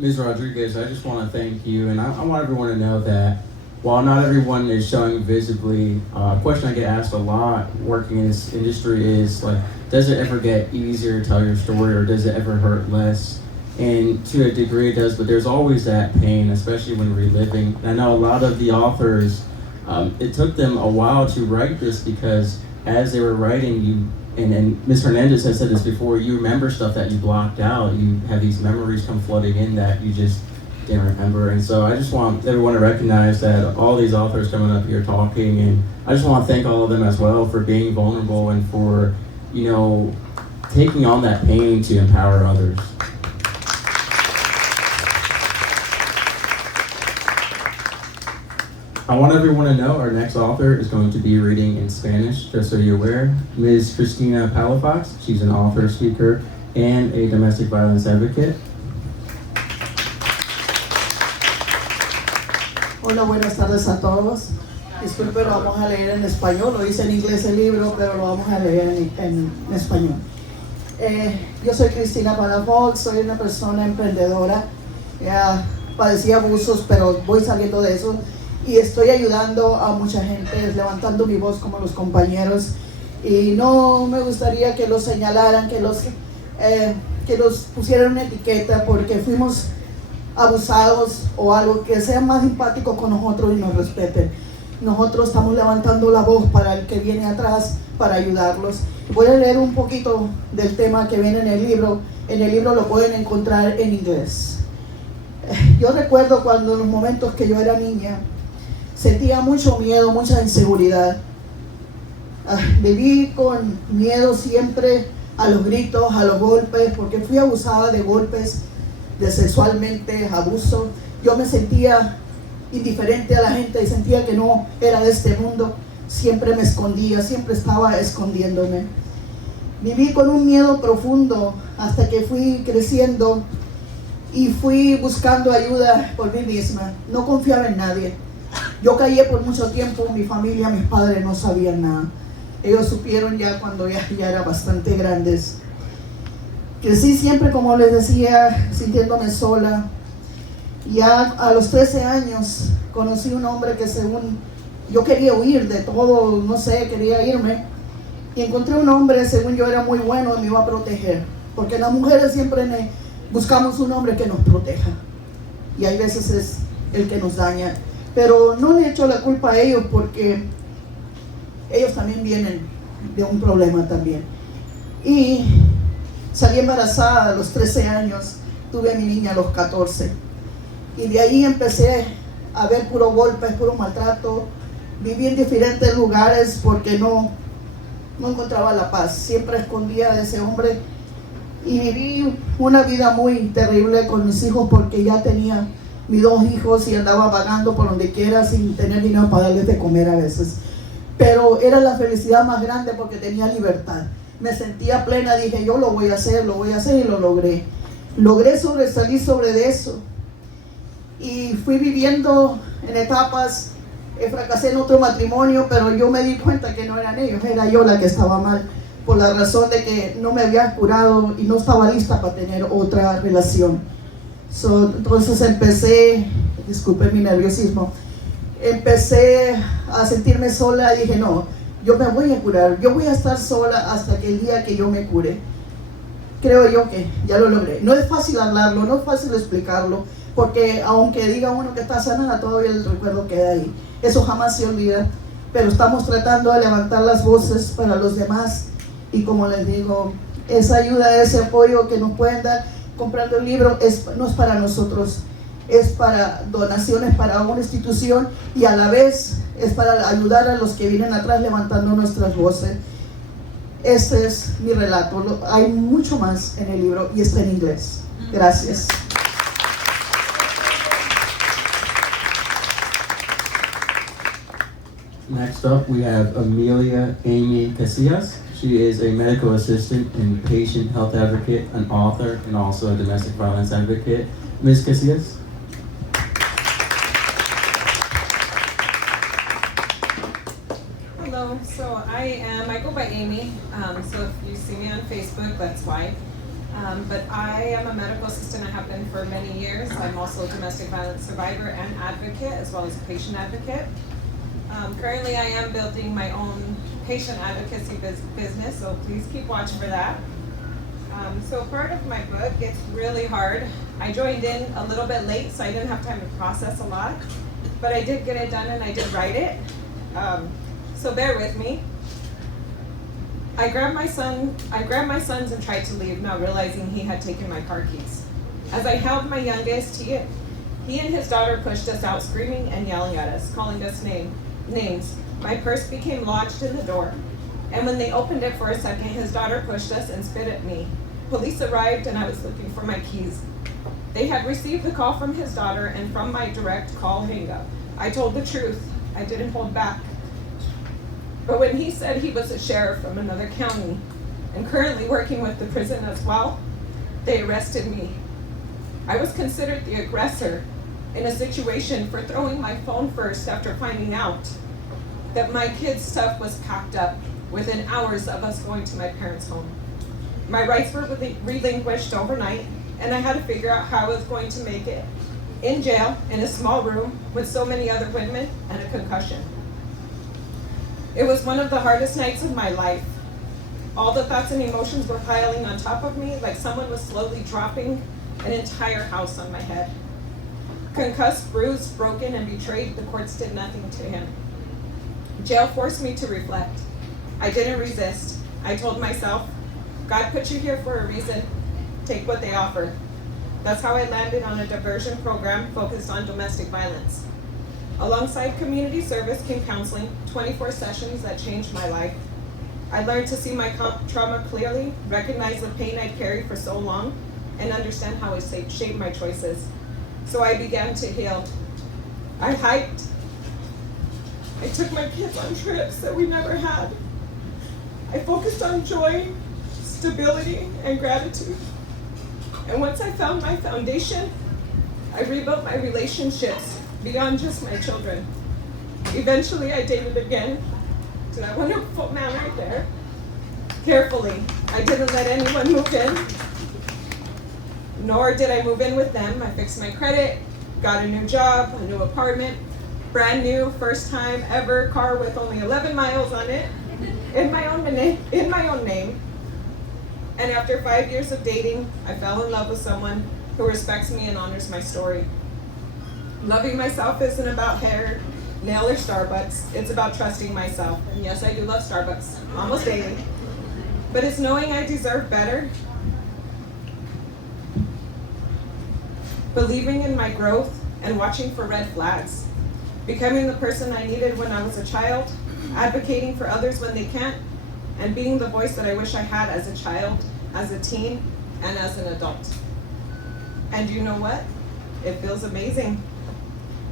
Ms. Rodriguez, I just want to thank you, and I want everyone to know that while not everyone is showing visibly, a question I get asked a lot working in this industry is like, does it ever get easier to tell your story, or does it ever hurt less? And to a degree it does, but there's always that pain, especially when reliving. And I know a lot of the authors, it took them a while to write this because as they were writing, and Ms. Hernandez has said this before, you remember stuff that you blocked out. You have these memories come flooding in that you just didn't remember. And so I just want everyone to recognize that all these authors coming up here talking, and I just want to thank all of them as well for being vulnerable and for, taking on that pain to empower others. I want everyone to know our next author is going to be reading in Spanish, just so you're aware. Ms. Cristina Palafox, she's an author, speaker, and a domestic violence advocate. Hola, buenas tardes a todos. Disculpe, lo vamos a leer en español. Lo hice en inglés el libro, pero lo vamos a leer en español. Yo soy Cristina Palafox, soy una persona emprendedora. Padecí abusos, pero voy saliendo de eso. Y estoy ayudando a mucha gente, levantando mi voz como los compañeros. Y no me gustaría que los señalaran, que los pusieran una etiqueta porque fuimos abusados o algo, que sean más empáticos con nosotros y nos respeten. Nosotros estamos levantando la voz para el que viene atrás, para ayudarlos. Voy a leer un poquito del tema que viene en el libro. En el libro lo pueden encontrar en inglés. Yo recuerdo cuando en los momentos que yo era niña, sentía mucho miedo, mucha inseguridad. Viví con miedo siempre a los gritos, a los golpes, porque fui abusada de golpes, de sexualmente, abuso. Yo me sentía indiferente a la gente y sentía que no era de este mundo. Siempre me escondía, siempre estaba escondiéndome. Viví con un miedo profundo hasta que fui creciendo y fui buscando ayuda por mí misma. No confiaba en nadie. Yo callé por mucho tiempo, mi familia, mis padres no sabían nada. Ellos supieron ya cuando ya era bastante grandes. Crecí siempre, como les decía, sintiéndome sola. Ya a los 13 años conocí un hombre que según yo quería huir de todo, no sé, quería irme. Y encontré un hombre, según yo era muy bueno y me iba a proteger. Porque las mujeres siempre buscamos un hombre que nos proteja. Y hay veces es el que nos daña. Pero no le echo la culpa a ellos porque ellos también vienen de un problema también. Y salí embarazada a los 13 años, tuve a mi niña a los 14. Y de ahí empecé a ver puro golpes, puro maltrato. Viví en diferentes lugares porque no no encontraba la paz, siempre escondía de ese hombre y viví una vida muy terrible con mis hijos porque ya tenía mis 2 hijos y andaba vagando por donde quiera sin tener dinero para darles de comer a veces. Pero era la felicidad más grande porque tenía libertad. Me sentía plena, dije yo lo voy a hacer y lo logré. Logré sobresalir sobre de eso y fui viviendo en etapas. Fracasé en otro matrimonio, pero yo me di cuenta que no eran ellos, era yo la que estaba mal, por la razón de que no me había curado y no estaba lista para tener otra relación. Entonces empecé, disculpe mi nerviosismo, empecé a sentirme sola y dije no, yo me voy a curar, yo voy a estar sola hasta que el día que yo me cure. Creo yo que ya lo logré. No es fácil hablarlo, no es fácil explicarlo, porque aunque diga uno que está sanada, todavía el recuerdo queda ahí. Eso jamás se olvida, pero estamos tratando de levantar las voces para los demás y como les digo, esa ayuda, ese apoyo que nos pueden dar comprando el libro no es para nosotros, es para donaciones para una institución y a la vez es para ayudar a los que vienen atrás levantando nuestras voces. Este es mi relato, hay mucho más en el libro y está en inglés. Gracias. Next up, we have Amelia Casias. She is a medical assistant and patient health advocate, an author, and also a domestic violence advocate. Ms. Casias? Hello, so I go by Amy, so if you see me on Facebook, that's why. But I am a medical assistant, I have been for many years. I'm also a domestic violence survivor and advocate, as well as a patient advocate. Currently I am building my own patient advocacy business, so please keep watching for that. So part of my book, it's really hard. I joined in a little bit late, so I didn't have time to process a lot, but I did get it done and I did write it. So bear with me. I grabbed my sons and tried to leave, not realizing he had taken my car keys. As I held my youngest, he and his daughter pushed us out, screaming and yelling at us, calling us names. My purse became lodged in the door, and when they opened it for a second, his daughter pushed us and spit at me. Police arrived and I was looking for my keys. They had received the call from his daughter and from my direct call hang-up. I told the truth. I didn't hold back. But when he said he was a sheriff from another county and currently working with the prison as well, they arrested me. I was considered the aggressor in a situation for throwing my phone first after finding out that my kids' stuff was packed up within hours of us going to my parents' home. My rights were relinquished overnight, and I had to figure out how I was going to make it in jail in a small room with so many other women and a concussion. It was one of the hardest nights of my life. All the thoughts and emotions were piling on top of me like someone was slowly dropping an entire house on my head. Concussed, bruised, broken, and betrayed, the courts did nothing to him. Jail forced me to reflect. I didn't resist. I told myself, God put you here for a reason. Take what they offer. That's how I landed on a diversion program focused on domestic violence. Alongside community service came counseling, 24 sessions that changed my life. I learned to see my trauma clearly, recognize the pain I'd carried for so long, and understand how it shaped my choices. So I began to heal. I hiked. I took my kids on trips that we never had. I focused on joy, stability, and gratitude. And once I found my foundation, I rebuilt my relationships beyond just my children. Eventually, I dated again. To that wonderful man right there. Carefully, I didn't let anyone move in, nor did I move in with them. I fixed my credit, got a new job, a new apartment, brand new, first time ever car with only 11 miles on it, in my own name. And after 5 years of dating, I fell in love with someone who respects me and honors my story. Loving myself isn't about hair, nail, or Starbucks. It's about trusting myself. And yes, I do love Starbucks, almost daily. But it's knowing I deserve better, believing in my growth, and watching for red flags. Becoming the person I needed when I was a child, advocating for others when they can't, and being the voice that I wish I had as a child, as a teen, and as an adult. And you know what? It feels amazing.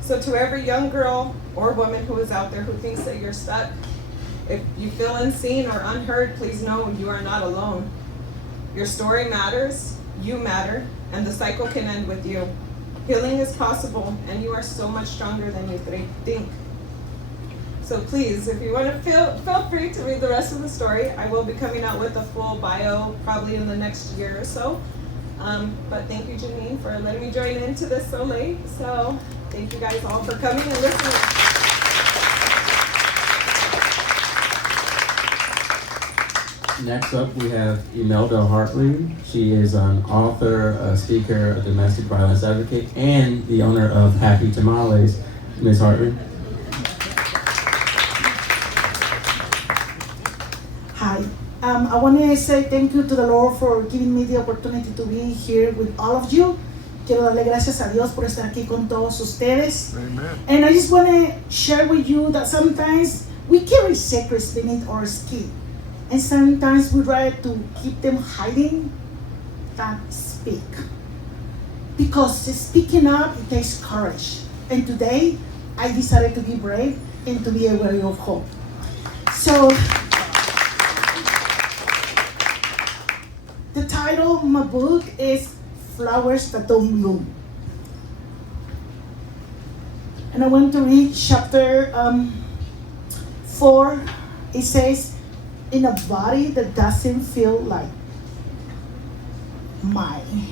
So to every young girl or woman who is out there who thinks that you're stuck, if you feel unseen or unheard, please know you are not alone. Your story matters, you matter, and the cycle can end with you. Healing is possible, and you are so much stronger than you think. So please, if you want to feel free to read the rest of the story. I will be coming out with a full bio probably in the next year or so. But thank you, Janine, for letting me join into this so late. So thank you guys all for coming and listening. Next up, we have Imelda Hartley. She is an author, a speaker, a domestic violence advocate, and the owner of Happy Tamales. Ms. Hartley. Hi. I want to say thank you to the Lord for giving me the opportunity to be here with all of you. Quiero darle gracias a Dios por estar aquí con todos ustedes. Amen. And I just want to share with you that sometimes we carry secrets beneath our skin. And sometimes we try to keep them hiding than speak. Because speaking up, it takes courage. And today, I decided to be brave and to be a warrior of hope. So, the title of my book is Flowers That Don't Bloom. And I want to read chapter 4. It says, in a body that doesn't feel like mine.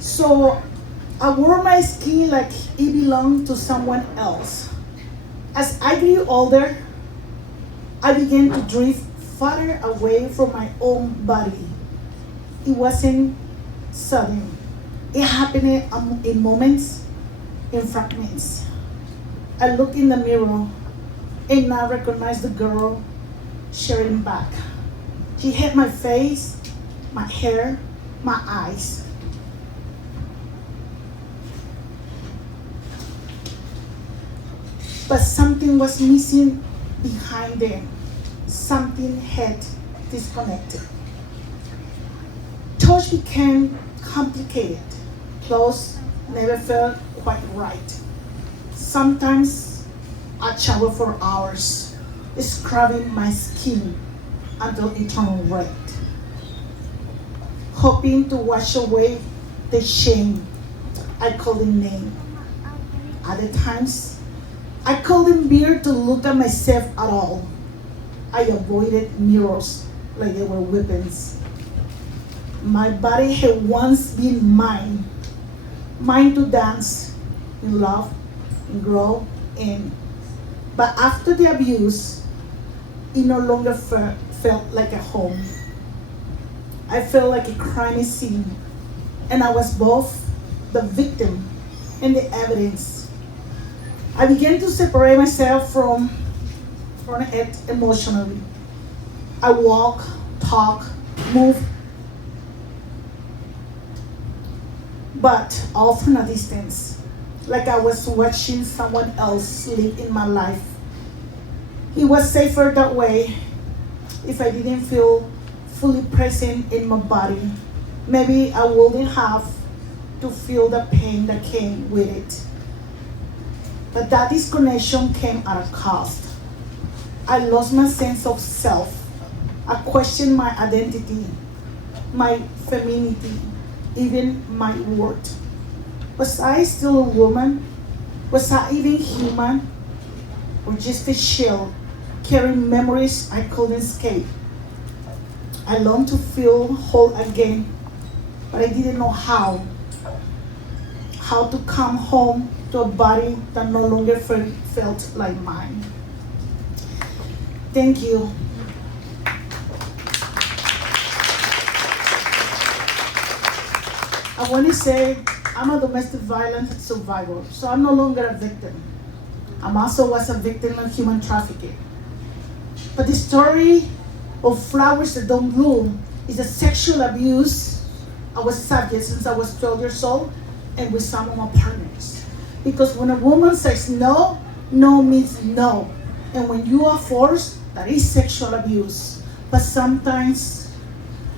So I wore my skin like it belonged to someone else. As I grew older, I began to drift farther away from my own body. It wasn't sudden. It happened in moments, in fragments. I looked in the mirror and I recognized the girl staring back. She had my face, my hair, my eyes. But something was missing behind them. Something had disconnected. Touch became complicated. Clothes never felt quite right. Sometimes I showered for hours, scrubbing my skin until it turned red, hoping to wash away the shame I couldn't name. Other times, I couldn't bear to look at myself at all. I avoided mirrors like they were weapons. My body had once been mine to dance, in love, and grow in. But after the abuse, it no longer felt like a home. I felt like a crime scene, and I was both the victim and the evidence. I began to separate myself from it emotionally. I walk, talk, move, but all from a distance. Like I was watching someone else live in my life. It was safer that way if I didn't feel fully present in my body. Maybe I wouldn't have to feel the pain that came with it. But that disconnection came at a cost. I lost my sense of self. I questioned my identity, my femininity, even my worth. Was I still a woman? Was I even human? Or just a shell carrying memories I couldn't escape? I longed to feel whole again, but I didn't know how. How to come home to a body that no longer felt like mine. Thank you. I want to say I'm a domestic violence survivor, so I'm no longer a victim. I also was a victim of human trafficking. But the story of Flowers That Don't Bloom is a sexual abuse I was subject since I was 12 years old and with some of my partners. Because when a woman says no, no means no. And when you are forced, that is sexual abuse. But sometimes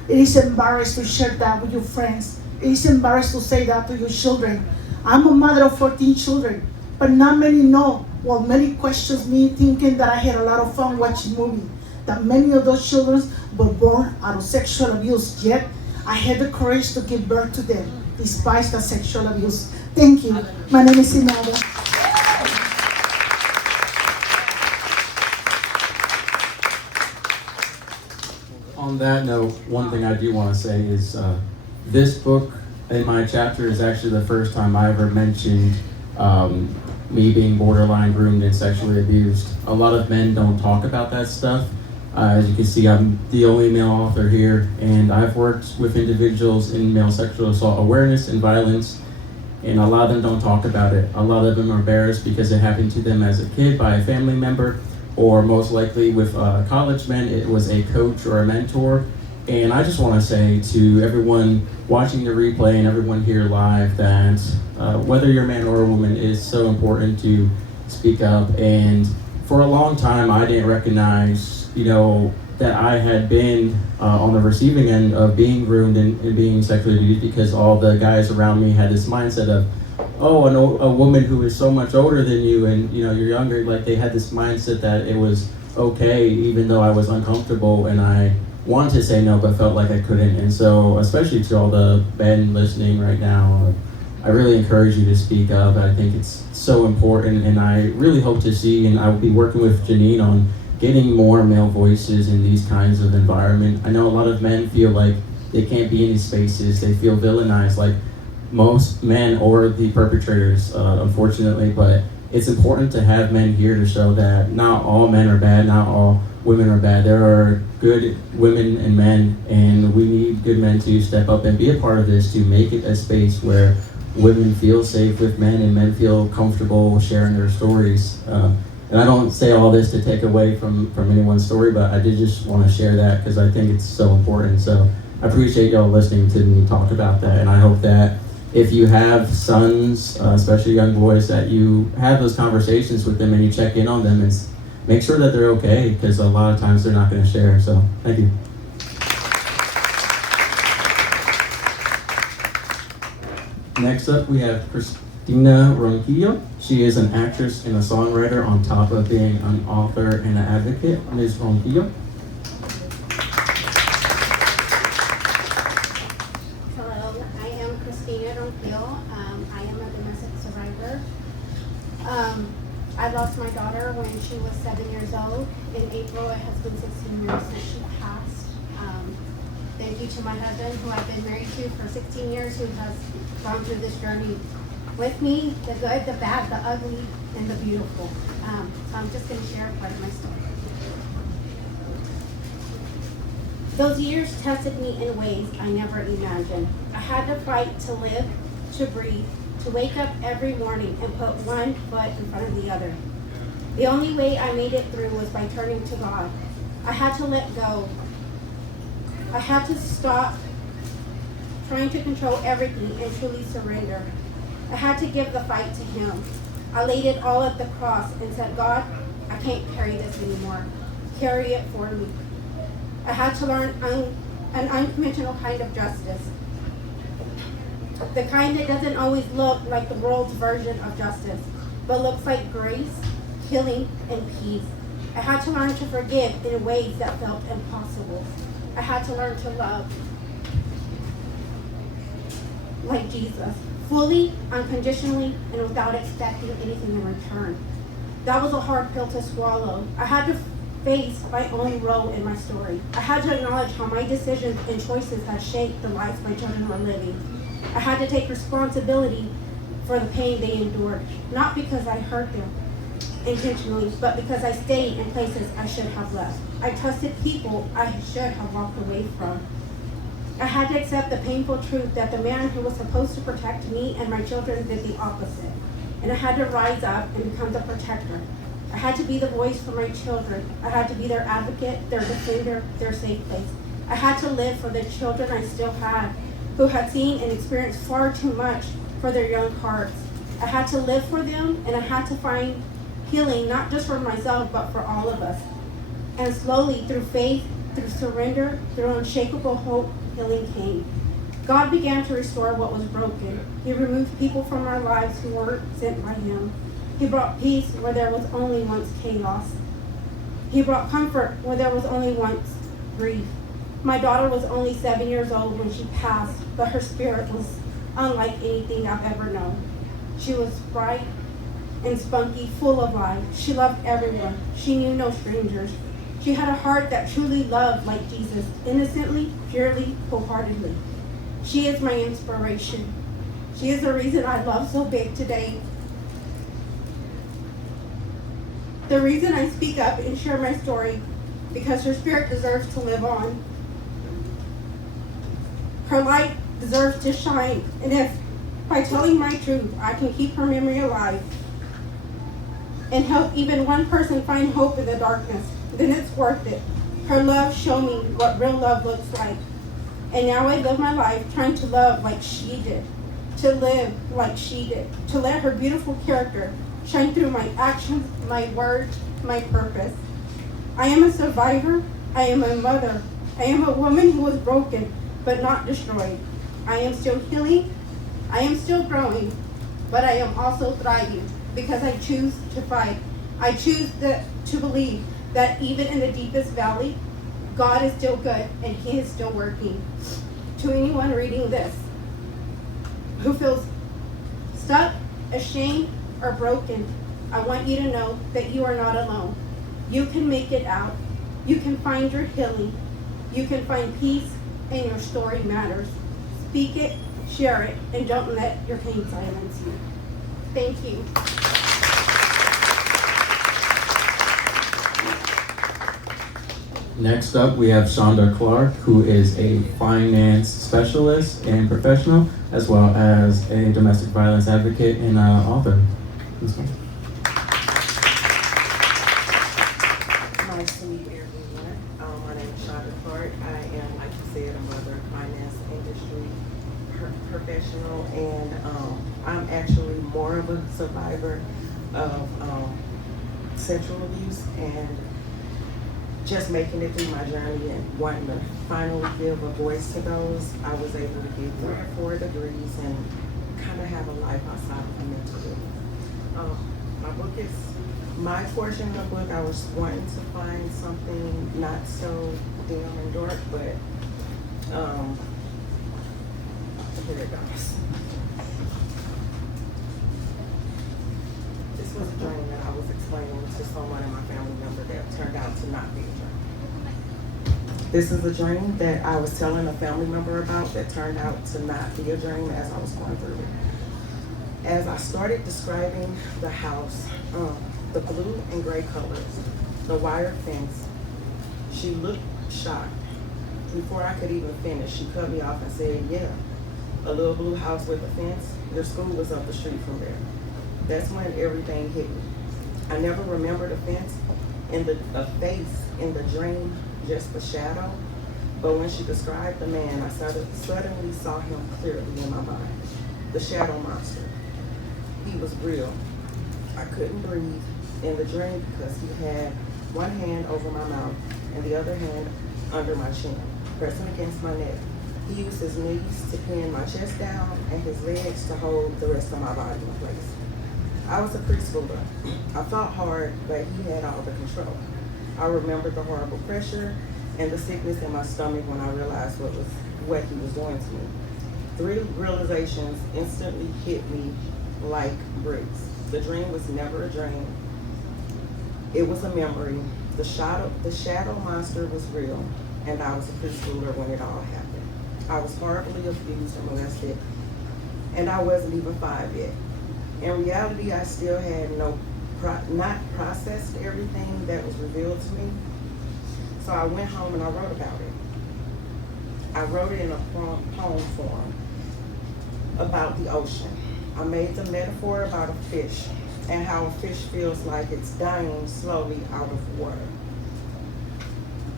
it is embarrassed to share that with your friends. It is embarrassed to say that to your children. I'm a mother of 14 children, but not many know. Well, many questions me thinking that I had a lot of fun watching movies. That many of those children were born out of sexual abuse, yet I had the courage to give birth to them, despite the sexual abuse. Thank you. My name is Imelda. On that note, one thing I do want to say is this book in my chapter is actually the first time I ever mentioned me being borderline groomed and sexually abused. A lot of men don't talk about that stuff. As you can see, I'm the only male author here, and I've worked with individuals in male sexual assault awareness and violence, and a lot of them don't talk about it. A lot of them are embarrassed because it happened to them as a kid by a family member, or most likely with college men, it was a coach or a mentor. And I just want to say to everyone watching the replay and everyone here live that whether you're a man or a woman, it is so important to speak up. And for a long time, I didn't recognize, that I had been on the receiving end of being groomed and being sexually abused, because all the guys around me had this mindset of, oh, a woman who is so much older than you and you're younger, like they had this mindset that it was okay, even though I was uncomfortable and I wanted to say no but felt like I couldn't. And so, especially to all the men listening right now, I really encourage you to speak up. I think it's so important, and I really hope to see, and I will be working with Janine on getting more male voices in these kinds of environment. I know a lot of men feel like they can't be in these spaces. They feel villainized, like most men or the perpetrators, unfortunately, but it's important to have men here to show that not all men are bad, not all women are bad. There are good women and men, and we need good men to step up and be a part of this, to make it a space where women feel safe with men and men feel comfortable sharing their stories. And I don't say all this to take away from anyone's story, but I did just want to share that because I think it's so important. So I appreciate y'all listening to me talk about that, and I hope that if you have sons, especially young boys, that you have those conversations with them and you check in on them and make sure that they're okay, because a lot of times they're not going to share. So thank you. Next up, we have Christina Ronquillo. She is an actress and a songwriter on top of being an author and an advocate. Ms. Ronquillo. Hello, I am Christina Ronquillo. I am a domestic survivor. I lost my daughter when she was 7 years old. In April, it has been 16 years since she passed. Thank you to my husband, who I've been married to for 16 years, who has gone through this journey with me, the good, the bad, the ugly, and the beautiful. So I'm just going to share part of my story. Those years tested me in ways I never imagined. I had to fight to live, to breathe, to wake up every morning and put one foot in front of the other. The only way I made it through was by turning to God. I had to let go. I had to stop trying to control everything and truly surrender. I had to give the fight to Him. I laid it all at the cross and said, God, I can't carry this anymore. Carry it for me. I had to learn an unconventional kind of justice. The kind that doesn't always look like the world's version of justice, but looks like grace, healing, and peace. I had to learn to forgive in ways that felt impossible. I had to learn to love like Jesus, fully, unconditionally, and without expecting anything in return. That was a hard pill to swallow. I had to face my own role in my story. I had to acknowledge how my decisions and choices had shaped the lives my children were living. I had to take responsibility for the pain they endured, not because I hurt them intentionally, but because I stayed in places I should have left. I trusted people I should have walked away from. I had to accept the painful truth that the man who was supposed to protect me and my children did the opposite. And I had to rise up and become the protector. I had to be the voice for my children. I had to be their advocate, their defender, their safe place. I had to live for the children I still had, who had seen and experienced far too much for their young hearts. I had to live for them, and I had to find healing not just for myself, but for all of us. And slowly, through faith, through surrender, through unshakable hope, healing came. God began to restore what was broken. He removed people from our lives who weren't sent by Him. He brought peace where there was only once chaos. He brought comfort where there was only once grief. My daughter was only 7 years old when she passed, but her spirit was unlike anything I've ever known. She was bright and spunky, full of life. She loved everyone. She knew no strangers. She had a heart that truly loved like Jesus, innocently, purely, wholeheartedly. She is my inspiration. She is the reason I love so big today. The reason I speak up and share my story, because her spirit deserves to live on. Her light deserves to shine, and if by telling my truth I can keep her memory alive and help even one person find hope in the darkness, then it's worth it. Her love showed me what real love looks like. And now I live my life trying to love like she did, to live like she did, to let her beautiful character shine through my actions, my words, my purpose. I am a survivor. I am a mother. I am a woman who was broken, but not destroyed. I am still healing. I am still growing, but I am also thriving because I choose to fight. I choose to believe that even in the deepest valley, God is still good and He is still working. To anyone reading this who feels stuck, ashamed, or broken, I want you to know that you are not alone. You can make it out. You can find your healing. You can find peace, and your story matters. Speak it, share it, and don't let your pain silence you. Thank you. Next up, we have Shonda Clark, who is a finance specialist and professional, as well as a domestic violence advocate and author. Nice to meet everyone. My name is Shonda Clark. I am, like you said, a mother, finance industry professional, and I'm actually more of a survivor of sexual abuse and just making it through my journey and wanting to finally give a voice to those. I was able to get 3 or 4 degrees and kind of have a life outside of my mental illness. My book is, my portion of the book, I was wanting to find something not so dim and dark, but here it goes. This was a dream that I was explaining to someone in my family member that turned out to not be a dream. This is a dream that I was telling a family member about that turned out to not be a dream as I was going through it. As I started describing the house, the blue and gray colors, the wire fence, she looked shocked. Before I could even finish, she cut me off and said, "Yeah, a little blue house with a fence, your school was up the street from there." That's when everything hit me. I never remembered a fence and a face in the dream, just a shadow. But when she described the man, I suddenly saw him clearly in my mind. The shadow monster. He was real. I couldn't breathe in the dream because he had one hand over my mouth and the other hand under my chin, pressing against my neck. He used his knees to pin my chest down and his legs to hold the rest of my body in place. I was a preschooler. I fought hard, but he had all the control. I remembered the horrible pressure and the sickness in my stomach when I realized what he was doing to me. 3 realizations instantly hit me like bricks. The dream was never a dream. It was a memory. The shadow monster was real, and I was a preschooler when it all happened. I was horribly abused and molested, and I wasn't even 5 yet. In reality, I still had not processed everything that was revealed to me. So I went home and I wrote about it. I wrote it in a poem form about the ocean. I made the metaphor about a fish and how a fish feels like it's dying slowly out of water.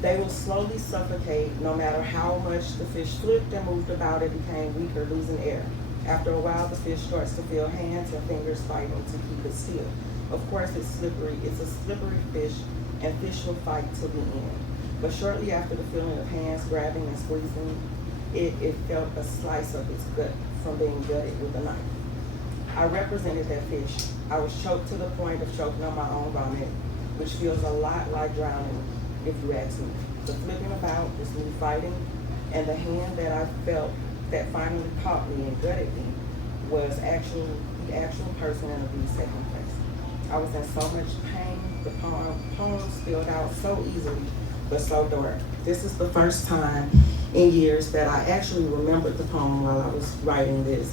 They will slowly suffocate no matter how much the fish flipped and moved about, it became weaker, losing air. After a while, the fish starts to feel hands and fingers fighting to keep it still. Of course, it's slippery. It's a slippery fish, and fish will fight till the end. But shortly after the feeling of hands grabbing and squeezing, it felt a slice of its gut from being gutted with a knife. I represented that fish. I was choked to the point of choking on my own vomit, which feels a lot like drowning, if you ask me. The flipping about was me fighting, and the hand that I felt that finally caught me and gutted me was the actual person in abuse taking place. I was in so much pain. The poem spilled out so easily, but so dark. This is the first time in years that I actually remembered the poem while I was writing this.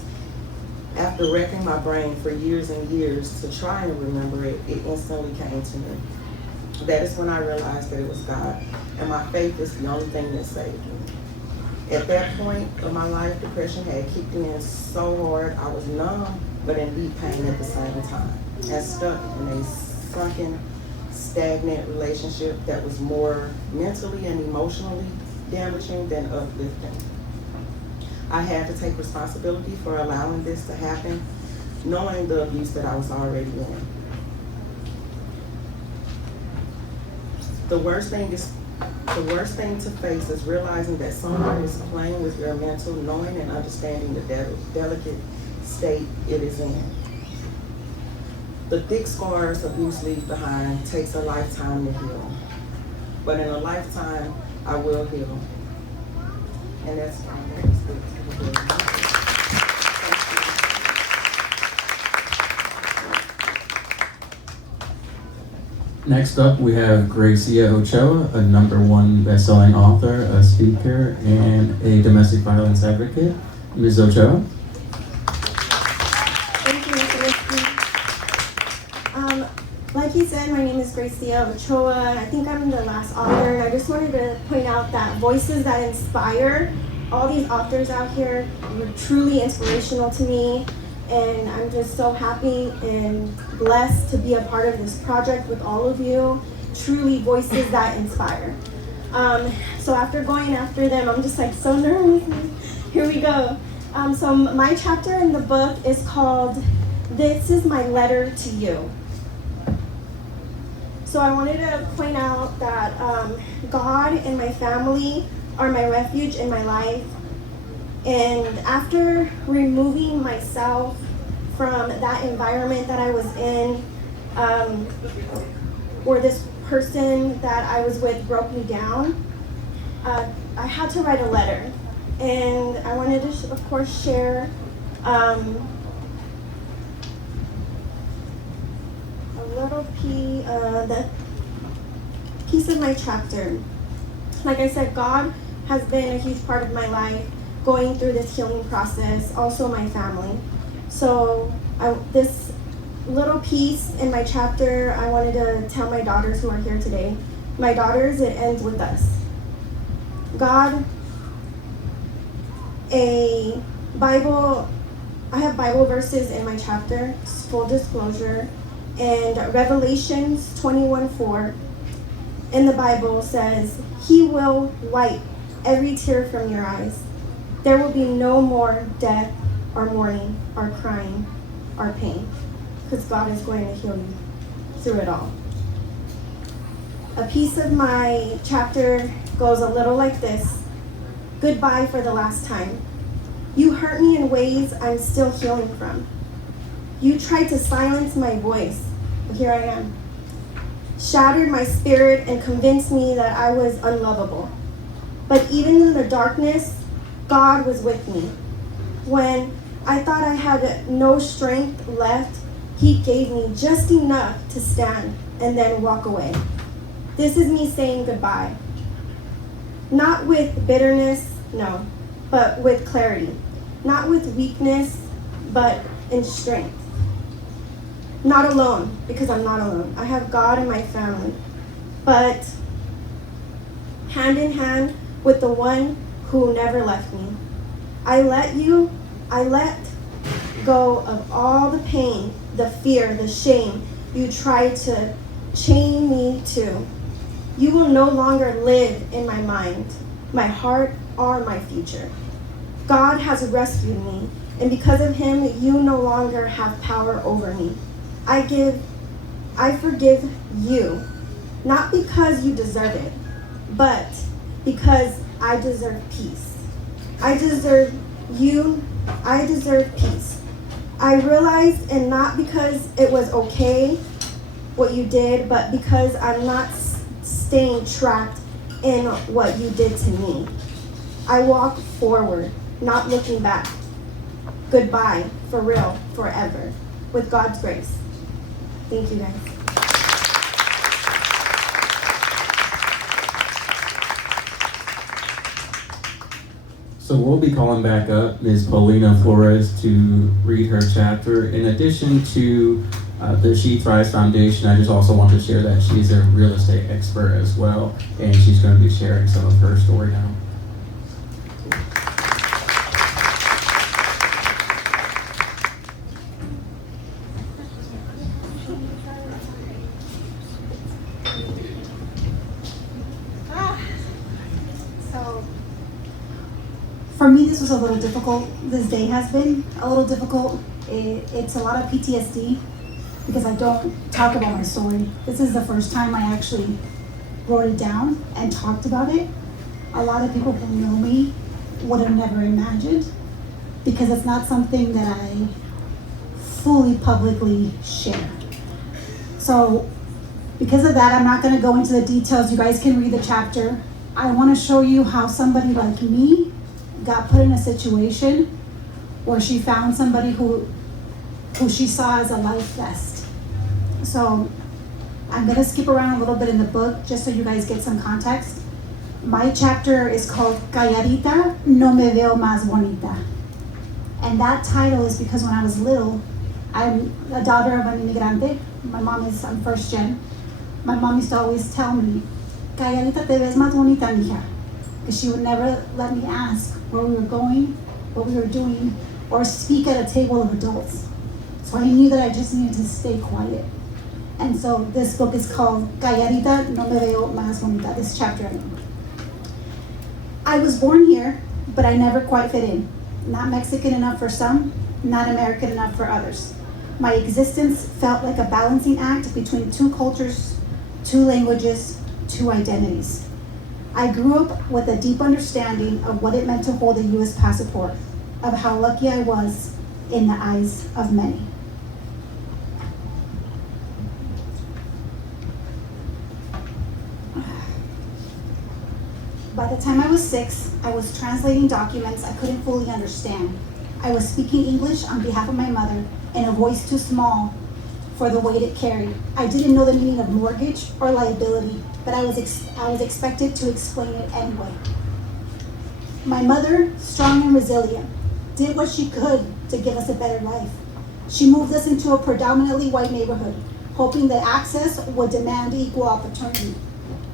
After wrecking my brain for years and years to try and remember it, it instantly came to me. That is when I realized that it was God, and my faith is the only thing that saved me. At that point of my life, depression had kicked in so hard, I was numb, but in deep pain at the same time, and stuck in a sunken, stagnant relationship that was more mentally and emotionally damaging than uplifting. I had to take responsibility for allowing this to happen, knowing the abuse that I was already in. The worst thing to face is realizing that someone is playing with your mental, knowing and understanding the delicate state it is in. The thick scars abuse leaves behind takes a lifetime to heal. But in a lifetime, I will heal. And that's why I'm very Next up, we have Grecia Ochoa, a #1 best-selling author, a speaker, and a domestic violence advocate. Ms. Ochoa. Thank you, Mr. Whiskey. Like he said, my name is Grecia Ochoa. I think I'm the last author, and I just wanted to point out that voices that inspire, all these authors out here were truly inspirational to me. And I'm just so happy and blessed to be a part of this project with all of you. Truly voices that inspire. So after going after them, I'm just like so nervous. Here we go. So my chapter in the book is called "This is My Letter to You." So I wanted to point out that God and my family are my refuge in my life. And after removing myself from that environment that I was in, or this person that I was with broke me down, I had to write a letter. And I wanted to, of course, share a little the piece of my chapter. Like I said, God has been a huge part of my life, going through this healing process, also my family. So this little piece in my chapter, I wanted to tell my daughters who are here today. My daughters, it ends with us. God, I have Bible verses in my chapter, full disclosure, and Revelations 21:4 in the Bible says, "He will wipe every tear from your eyes. There will be no more death or mourning or crying or pain," because God is going to heal you through it all. A piece of my chapter goes a little like this. Goodbye for the last time. You hurt me in ways I'm still healing from. You tried to silence my voice, but here I am. Shattered my spirit and convinced me that I was unlovable. But even in the darkness, God was with me. When I thought I had no strength left, He gave me just enough to stand and then walk away. This is me saying goodbye. Not with bitterness, no, but with clarity. Not with weakness, but in strength. Not alone, because I'm not alone. I have God and my family. But hand in hand with the one who never left me. I let go of all the pain, the fear, the shame you tried to chain me to. You will no longer live in my mind, my heart, or my future. God has rescued me, And because of him, you no longer have power over me. I forgive you, not because you deserve it, but because I deserve peace. I deserve peace. I realized, and not because it was okay what you did, but because I'm not staying trapped in what you did to me. I walk forward, not looking back. Goodbye, for real, forever, with God's grace. Thank you, guys. So we'll be calling back up Ms. Paulina Flores to read her chapter. In addition to the She Thrives Foundation, I just also want to share that she's a real estate expert as well, and she's going to be sharing some of her story now. So, for me, this was a little difficult. This day has been a little difficult. It's a lot of PTSD because I don't talk about my story. This is the first time I actually wrote it down and talked about it. A lot of people who know me would have never imagined, because it's not something that I fully publicly share. So because of that, I'm not going to go into the details. You guys can read the chapter. I want to show you how somebody like me got put in a situation where she found somebody who she saw as a life vest. So I'm going to skip around a little bit in the book just so you guys get some context. My chapter is called Calladita, no me veo más bonita. And that title is because when I was little, I'm a daughter of an inmigrante. I'm first gen. My mom used to always tell me, Calladita te ves más bonita, mija. Because she would never let me ask where we were going, what we were doing, or speak at a table of adults. So I knew that I just needed to stay quiet. And so this book is called Calladita, no me veo más bonita, this chapter. I was born here, but I never quite fit in. Not Mexican enough for some, not American enough for others. My existence felt like a balancing act between two cultures, two languages, two identities. I grew up with a deep understanding of what it meant to hold a U.S. passport, of how lucky I was in the eyes of many. By the time I was 6, I was translating documents I couldn't fully understand. I was speaking English on behalf of my mother in a voice too small for the weight it carried. I didn't know the meaning of mortgage or liability, but I was expected to explain it anyway. My mother, strong and resilient, did what she could to give us a better life. She moved us into a predominantly white neighborhood, hoping that access would demand equal opportunity.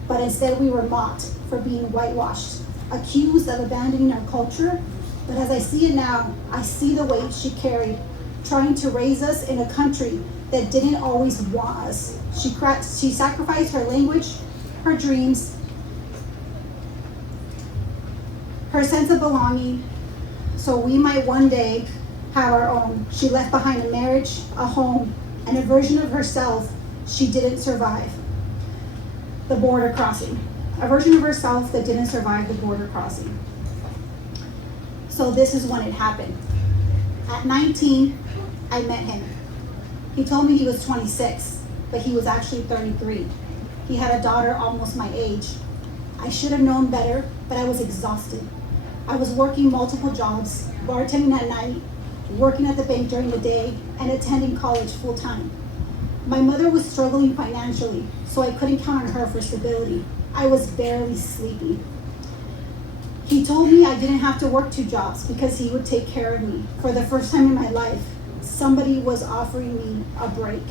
But instead we were mocked for being whitewashed, accused of abandoning our culture. But as I see it now, I see the weight she carried, trying to raise us in a country that didn't always want us. She sacrificed her language, her dreams, her sense of belonging, so we might one day have our own. She left behind a marriage, a home, and a version of herself she didn't survive. The border crossing. A version of herself that didn't survive the border crossing. So this is when it happened. At 19, I met him. He told me he was 26, but he was actually 33. He had a daughter almost my age. I should have known better, but I was exhausted. I was working multiple jobs, bartending at night, working at the bank during the day, and attending college full time. My mother was struggling financially, so I couldn't count on her for stability. I was barely sleeping. He told me I didn't have to work 2 jobs because he would take care of me. For the first time in my life, somebody was offering me a break.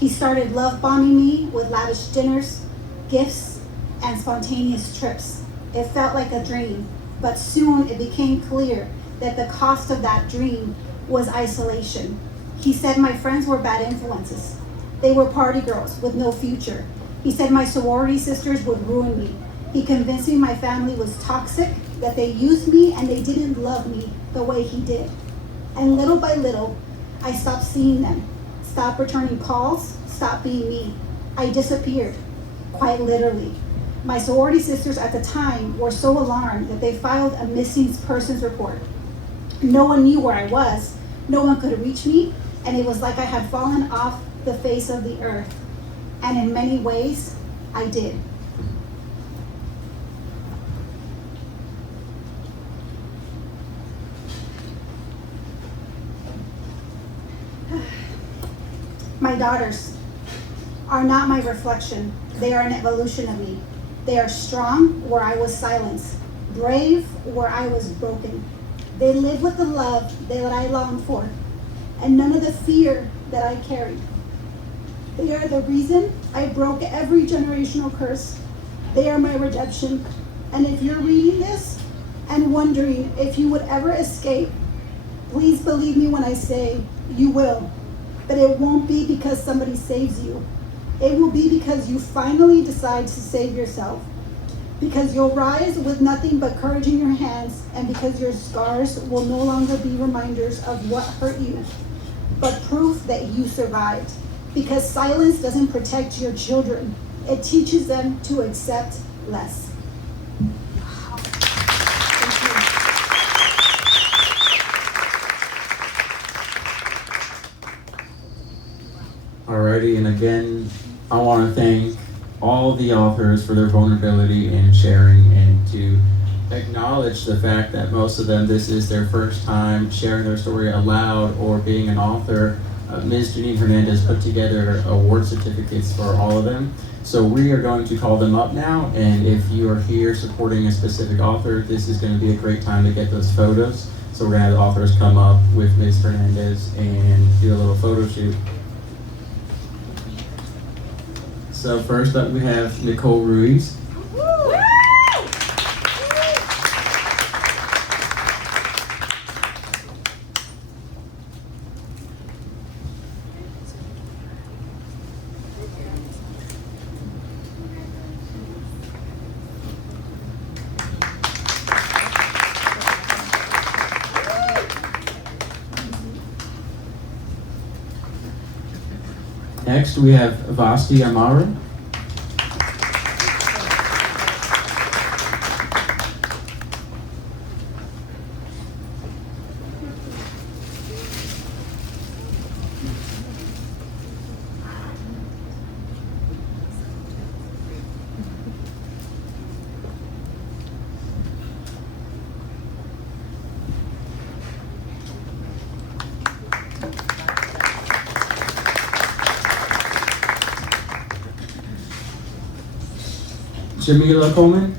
He started love bombing me with lavish dinners, gifts, and spontaneous trips. It felt like a dream, but soon it became clear that the cost of that dream was isolation. He said my friends were bad influences. They were party girls with no future. He said my sorority sisters would ruin me. He convinced me my family was toxic, that they used me and they didn't love me the way he did. And little by little, I stopped seeing them, stopped returning calls, stopped being me. I disappeared, quite literally. My sorority sisters at the time were so alarmed that they filed a missing persons report. No one knew where I was, no one could reach me, and it was like I had fallen off the face of the earth. And in many ways, I did. My daughters are not my reflection. They are an evolution of me. They are strong where I was silenced, brave where I was broken. They live with the love that I longed for, and none of the fear that I carried. They are the reason I broke every generational curse. They are my redemption. And if you're reading this and wondering if you would ever escape, please believe me when I say you will. But it won't be because somebody saves you. It will be because you finally decide to save yourself. Because you'll rise with nothing but courage in your hands, and because your scars will no longer be reminders of what hurt you, but proof that you survived. Because silence doesn't protect your children. It teaches them to accept less. Alrighty, and again, I want to thank all the authors for their vulnerability in sharing and to acknowledge the fact that most of them, this is their first time sharing their story aloud or being an author. Ms. Janine Hernandez put together award certificates for all of them. So we are going to call them up now, and if you are here supporting a specific author, this is going to be a great time to get those photos. So we're going to have the authors come up with Ms. Hernandez and do a little photo shoot. So first up we have Nikole Ruiz. Next we have Vasti Amaro. Jameila Coleman.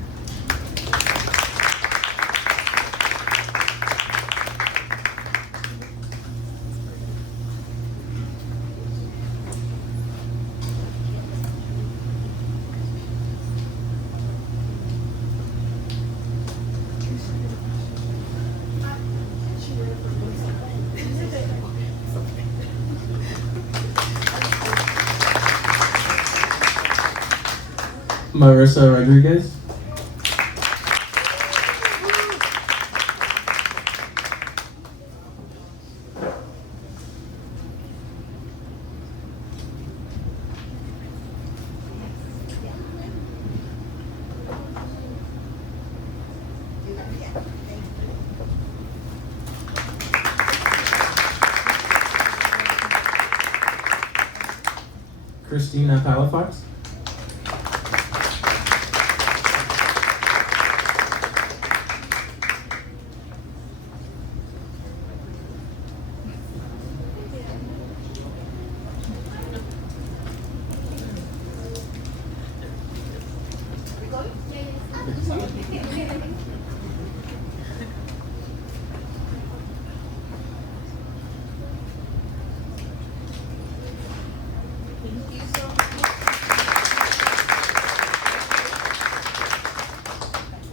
Marissa Rodriguez. Cristina Palafox.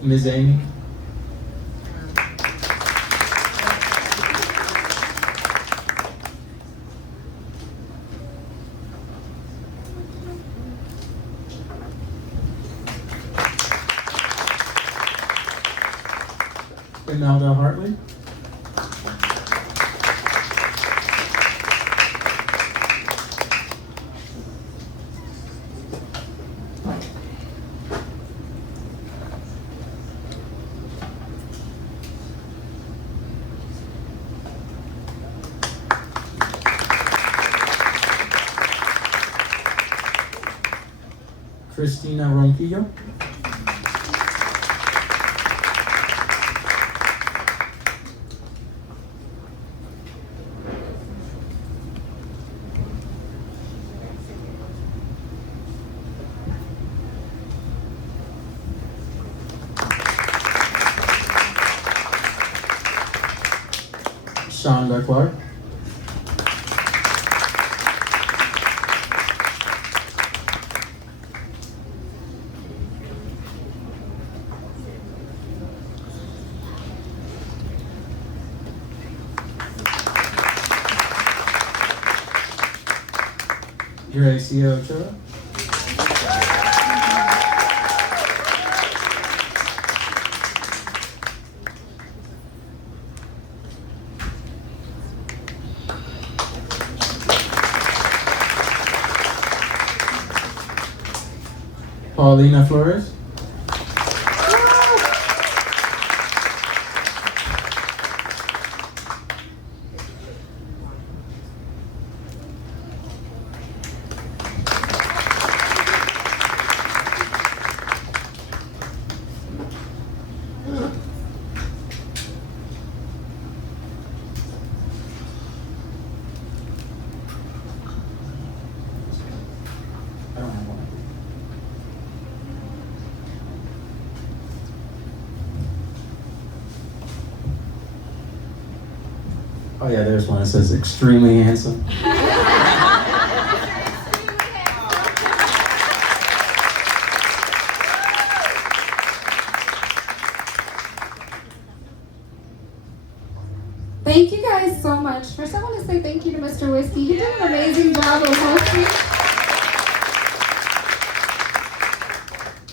Ms. Amy. Imelda Hartley. Christina Ronquillo. Shonda Clark. Grecia Ochoa. Paulina Flores. I don't have one. Oh yeah, there's one that says extremely handsome. Thank you guys so much. First, I want to say thank you to Mr. Whiskey. He did an amazing job of hosting.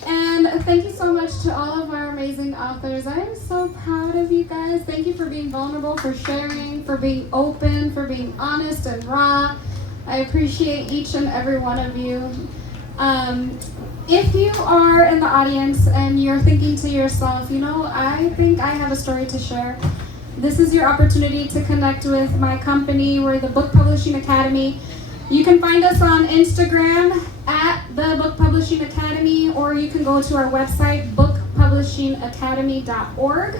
And thank you so much to all of our amazing authors. I am so proud of you guys. Thank you for being vulnerable, for sharing, for being open, for being honest and raw. I appreciate each and every one of you. If you are in the audience and you're thinking to yourself, you know, I think I have a story to share, this is your opportunity to connect with my company. We're the Book Publishing Academy. You can find us on Instagram at the Book Publishing Academy, or you can go to our website, bookpublishingacademy.org.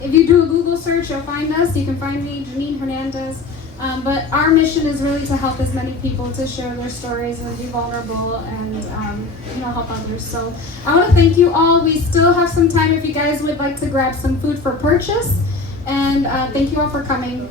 If you do a Google search, you'll find us. You can find me, Janine Hernandez. But our mission is really to help as many people to share their stories and be vulnerable and help others. So I want to thank you all. We still have some time if you guys would like to grab some food for purchase. And thank you all for coming.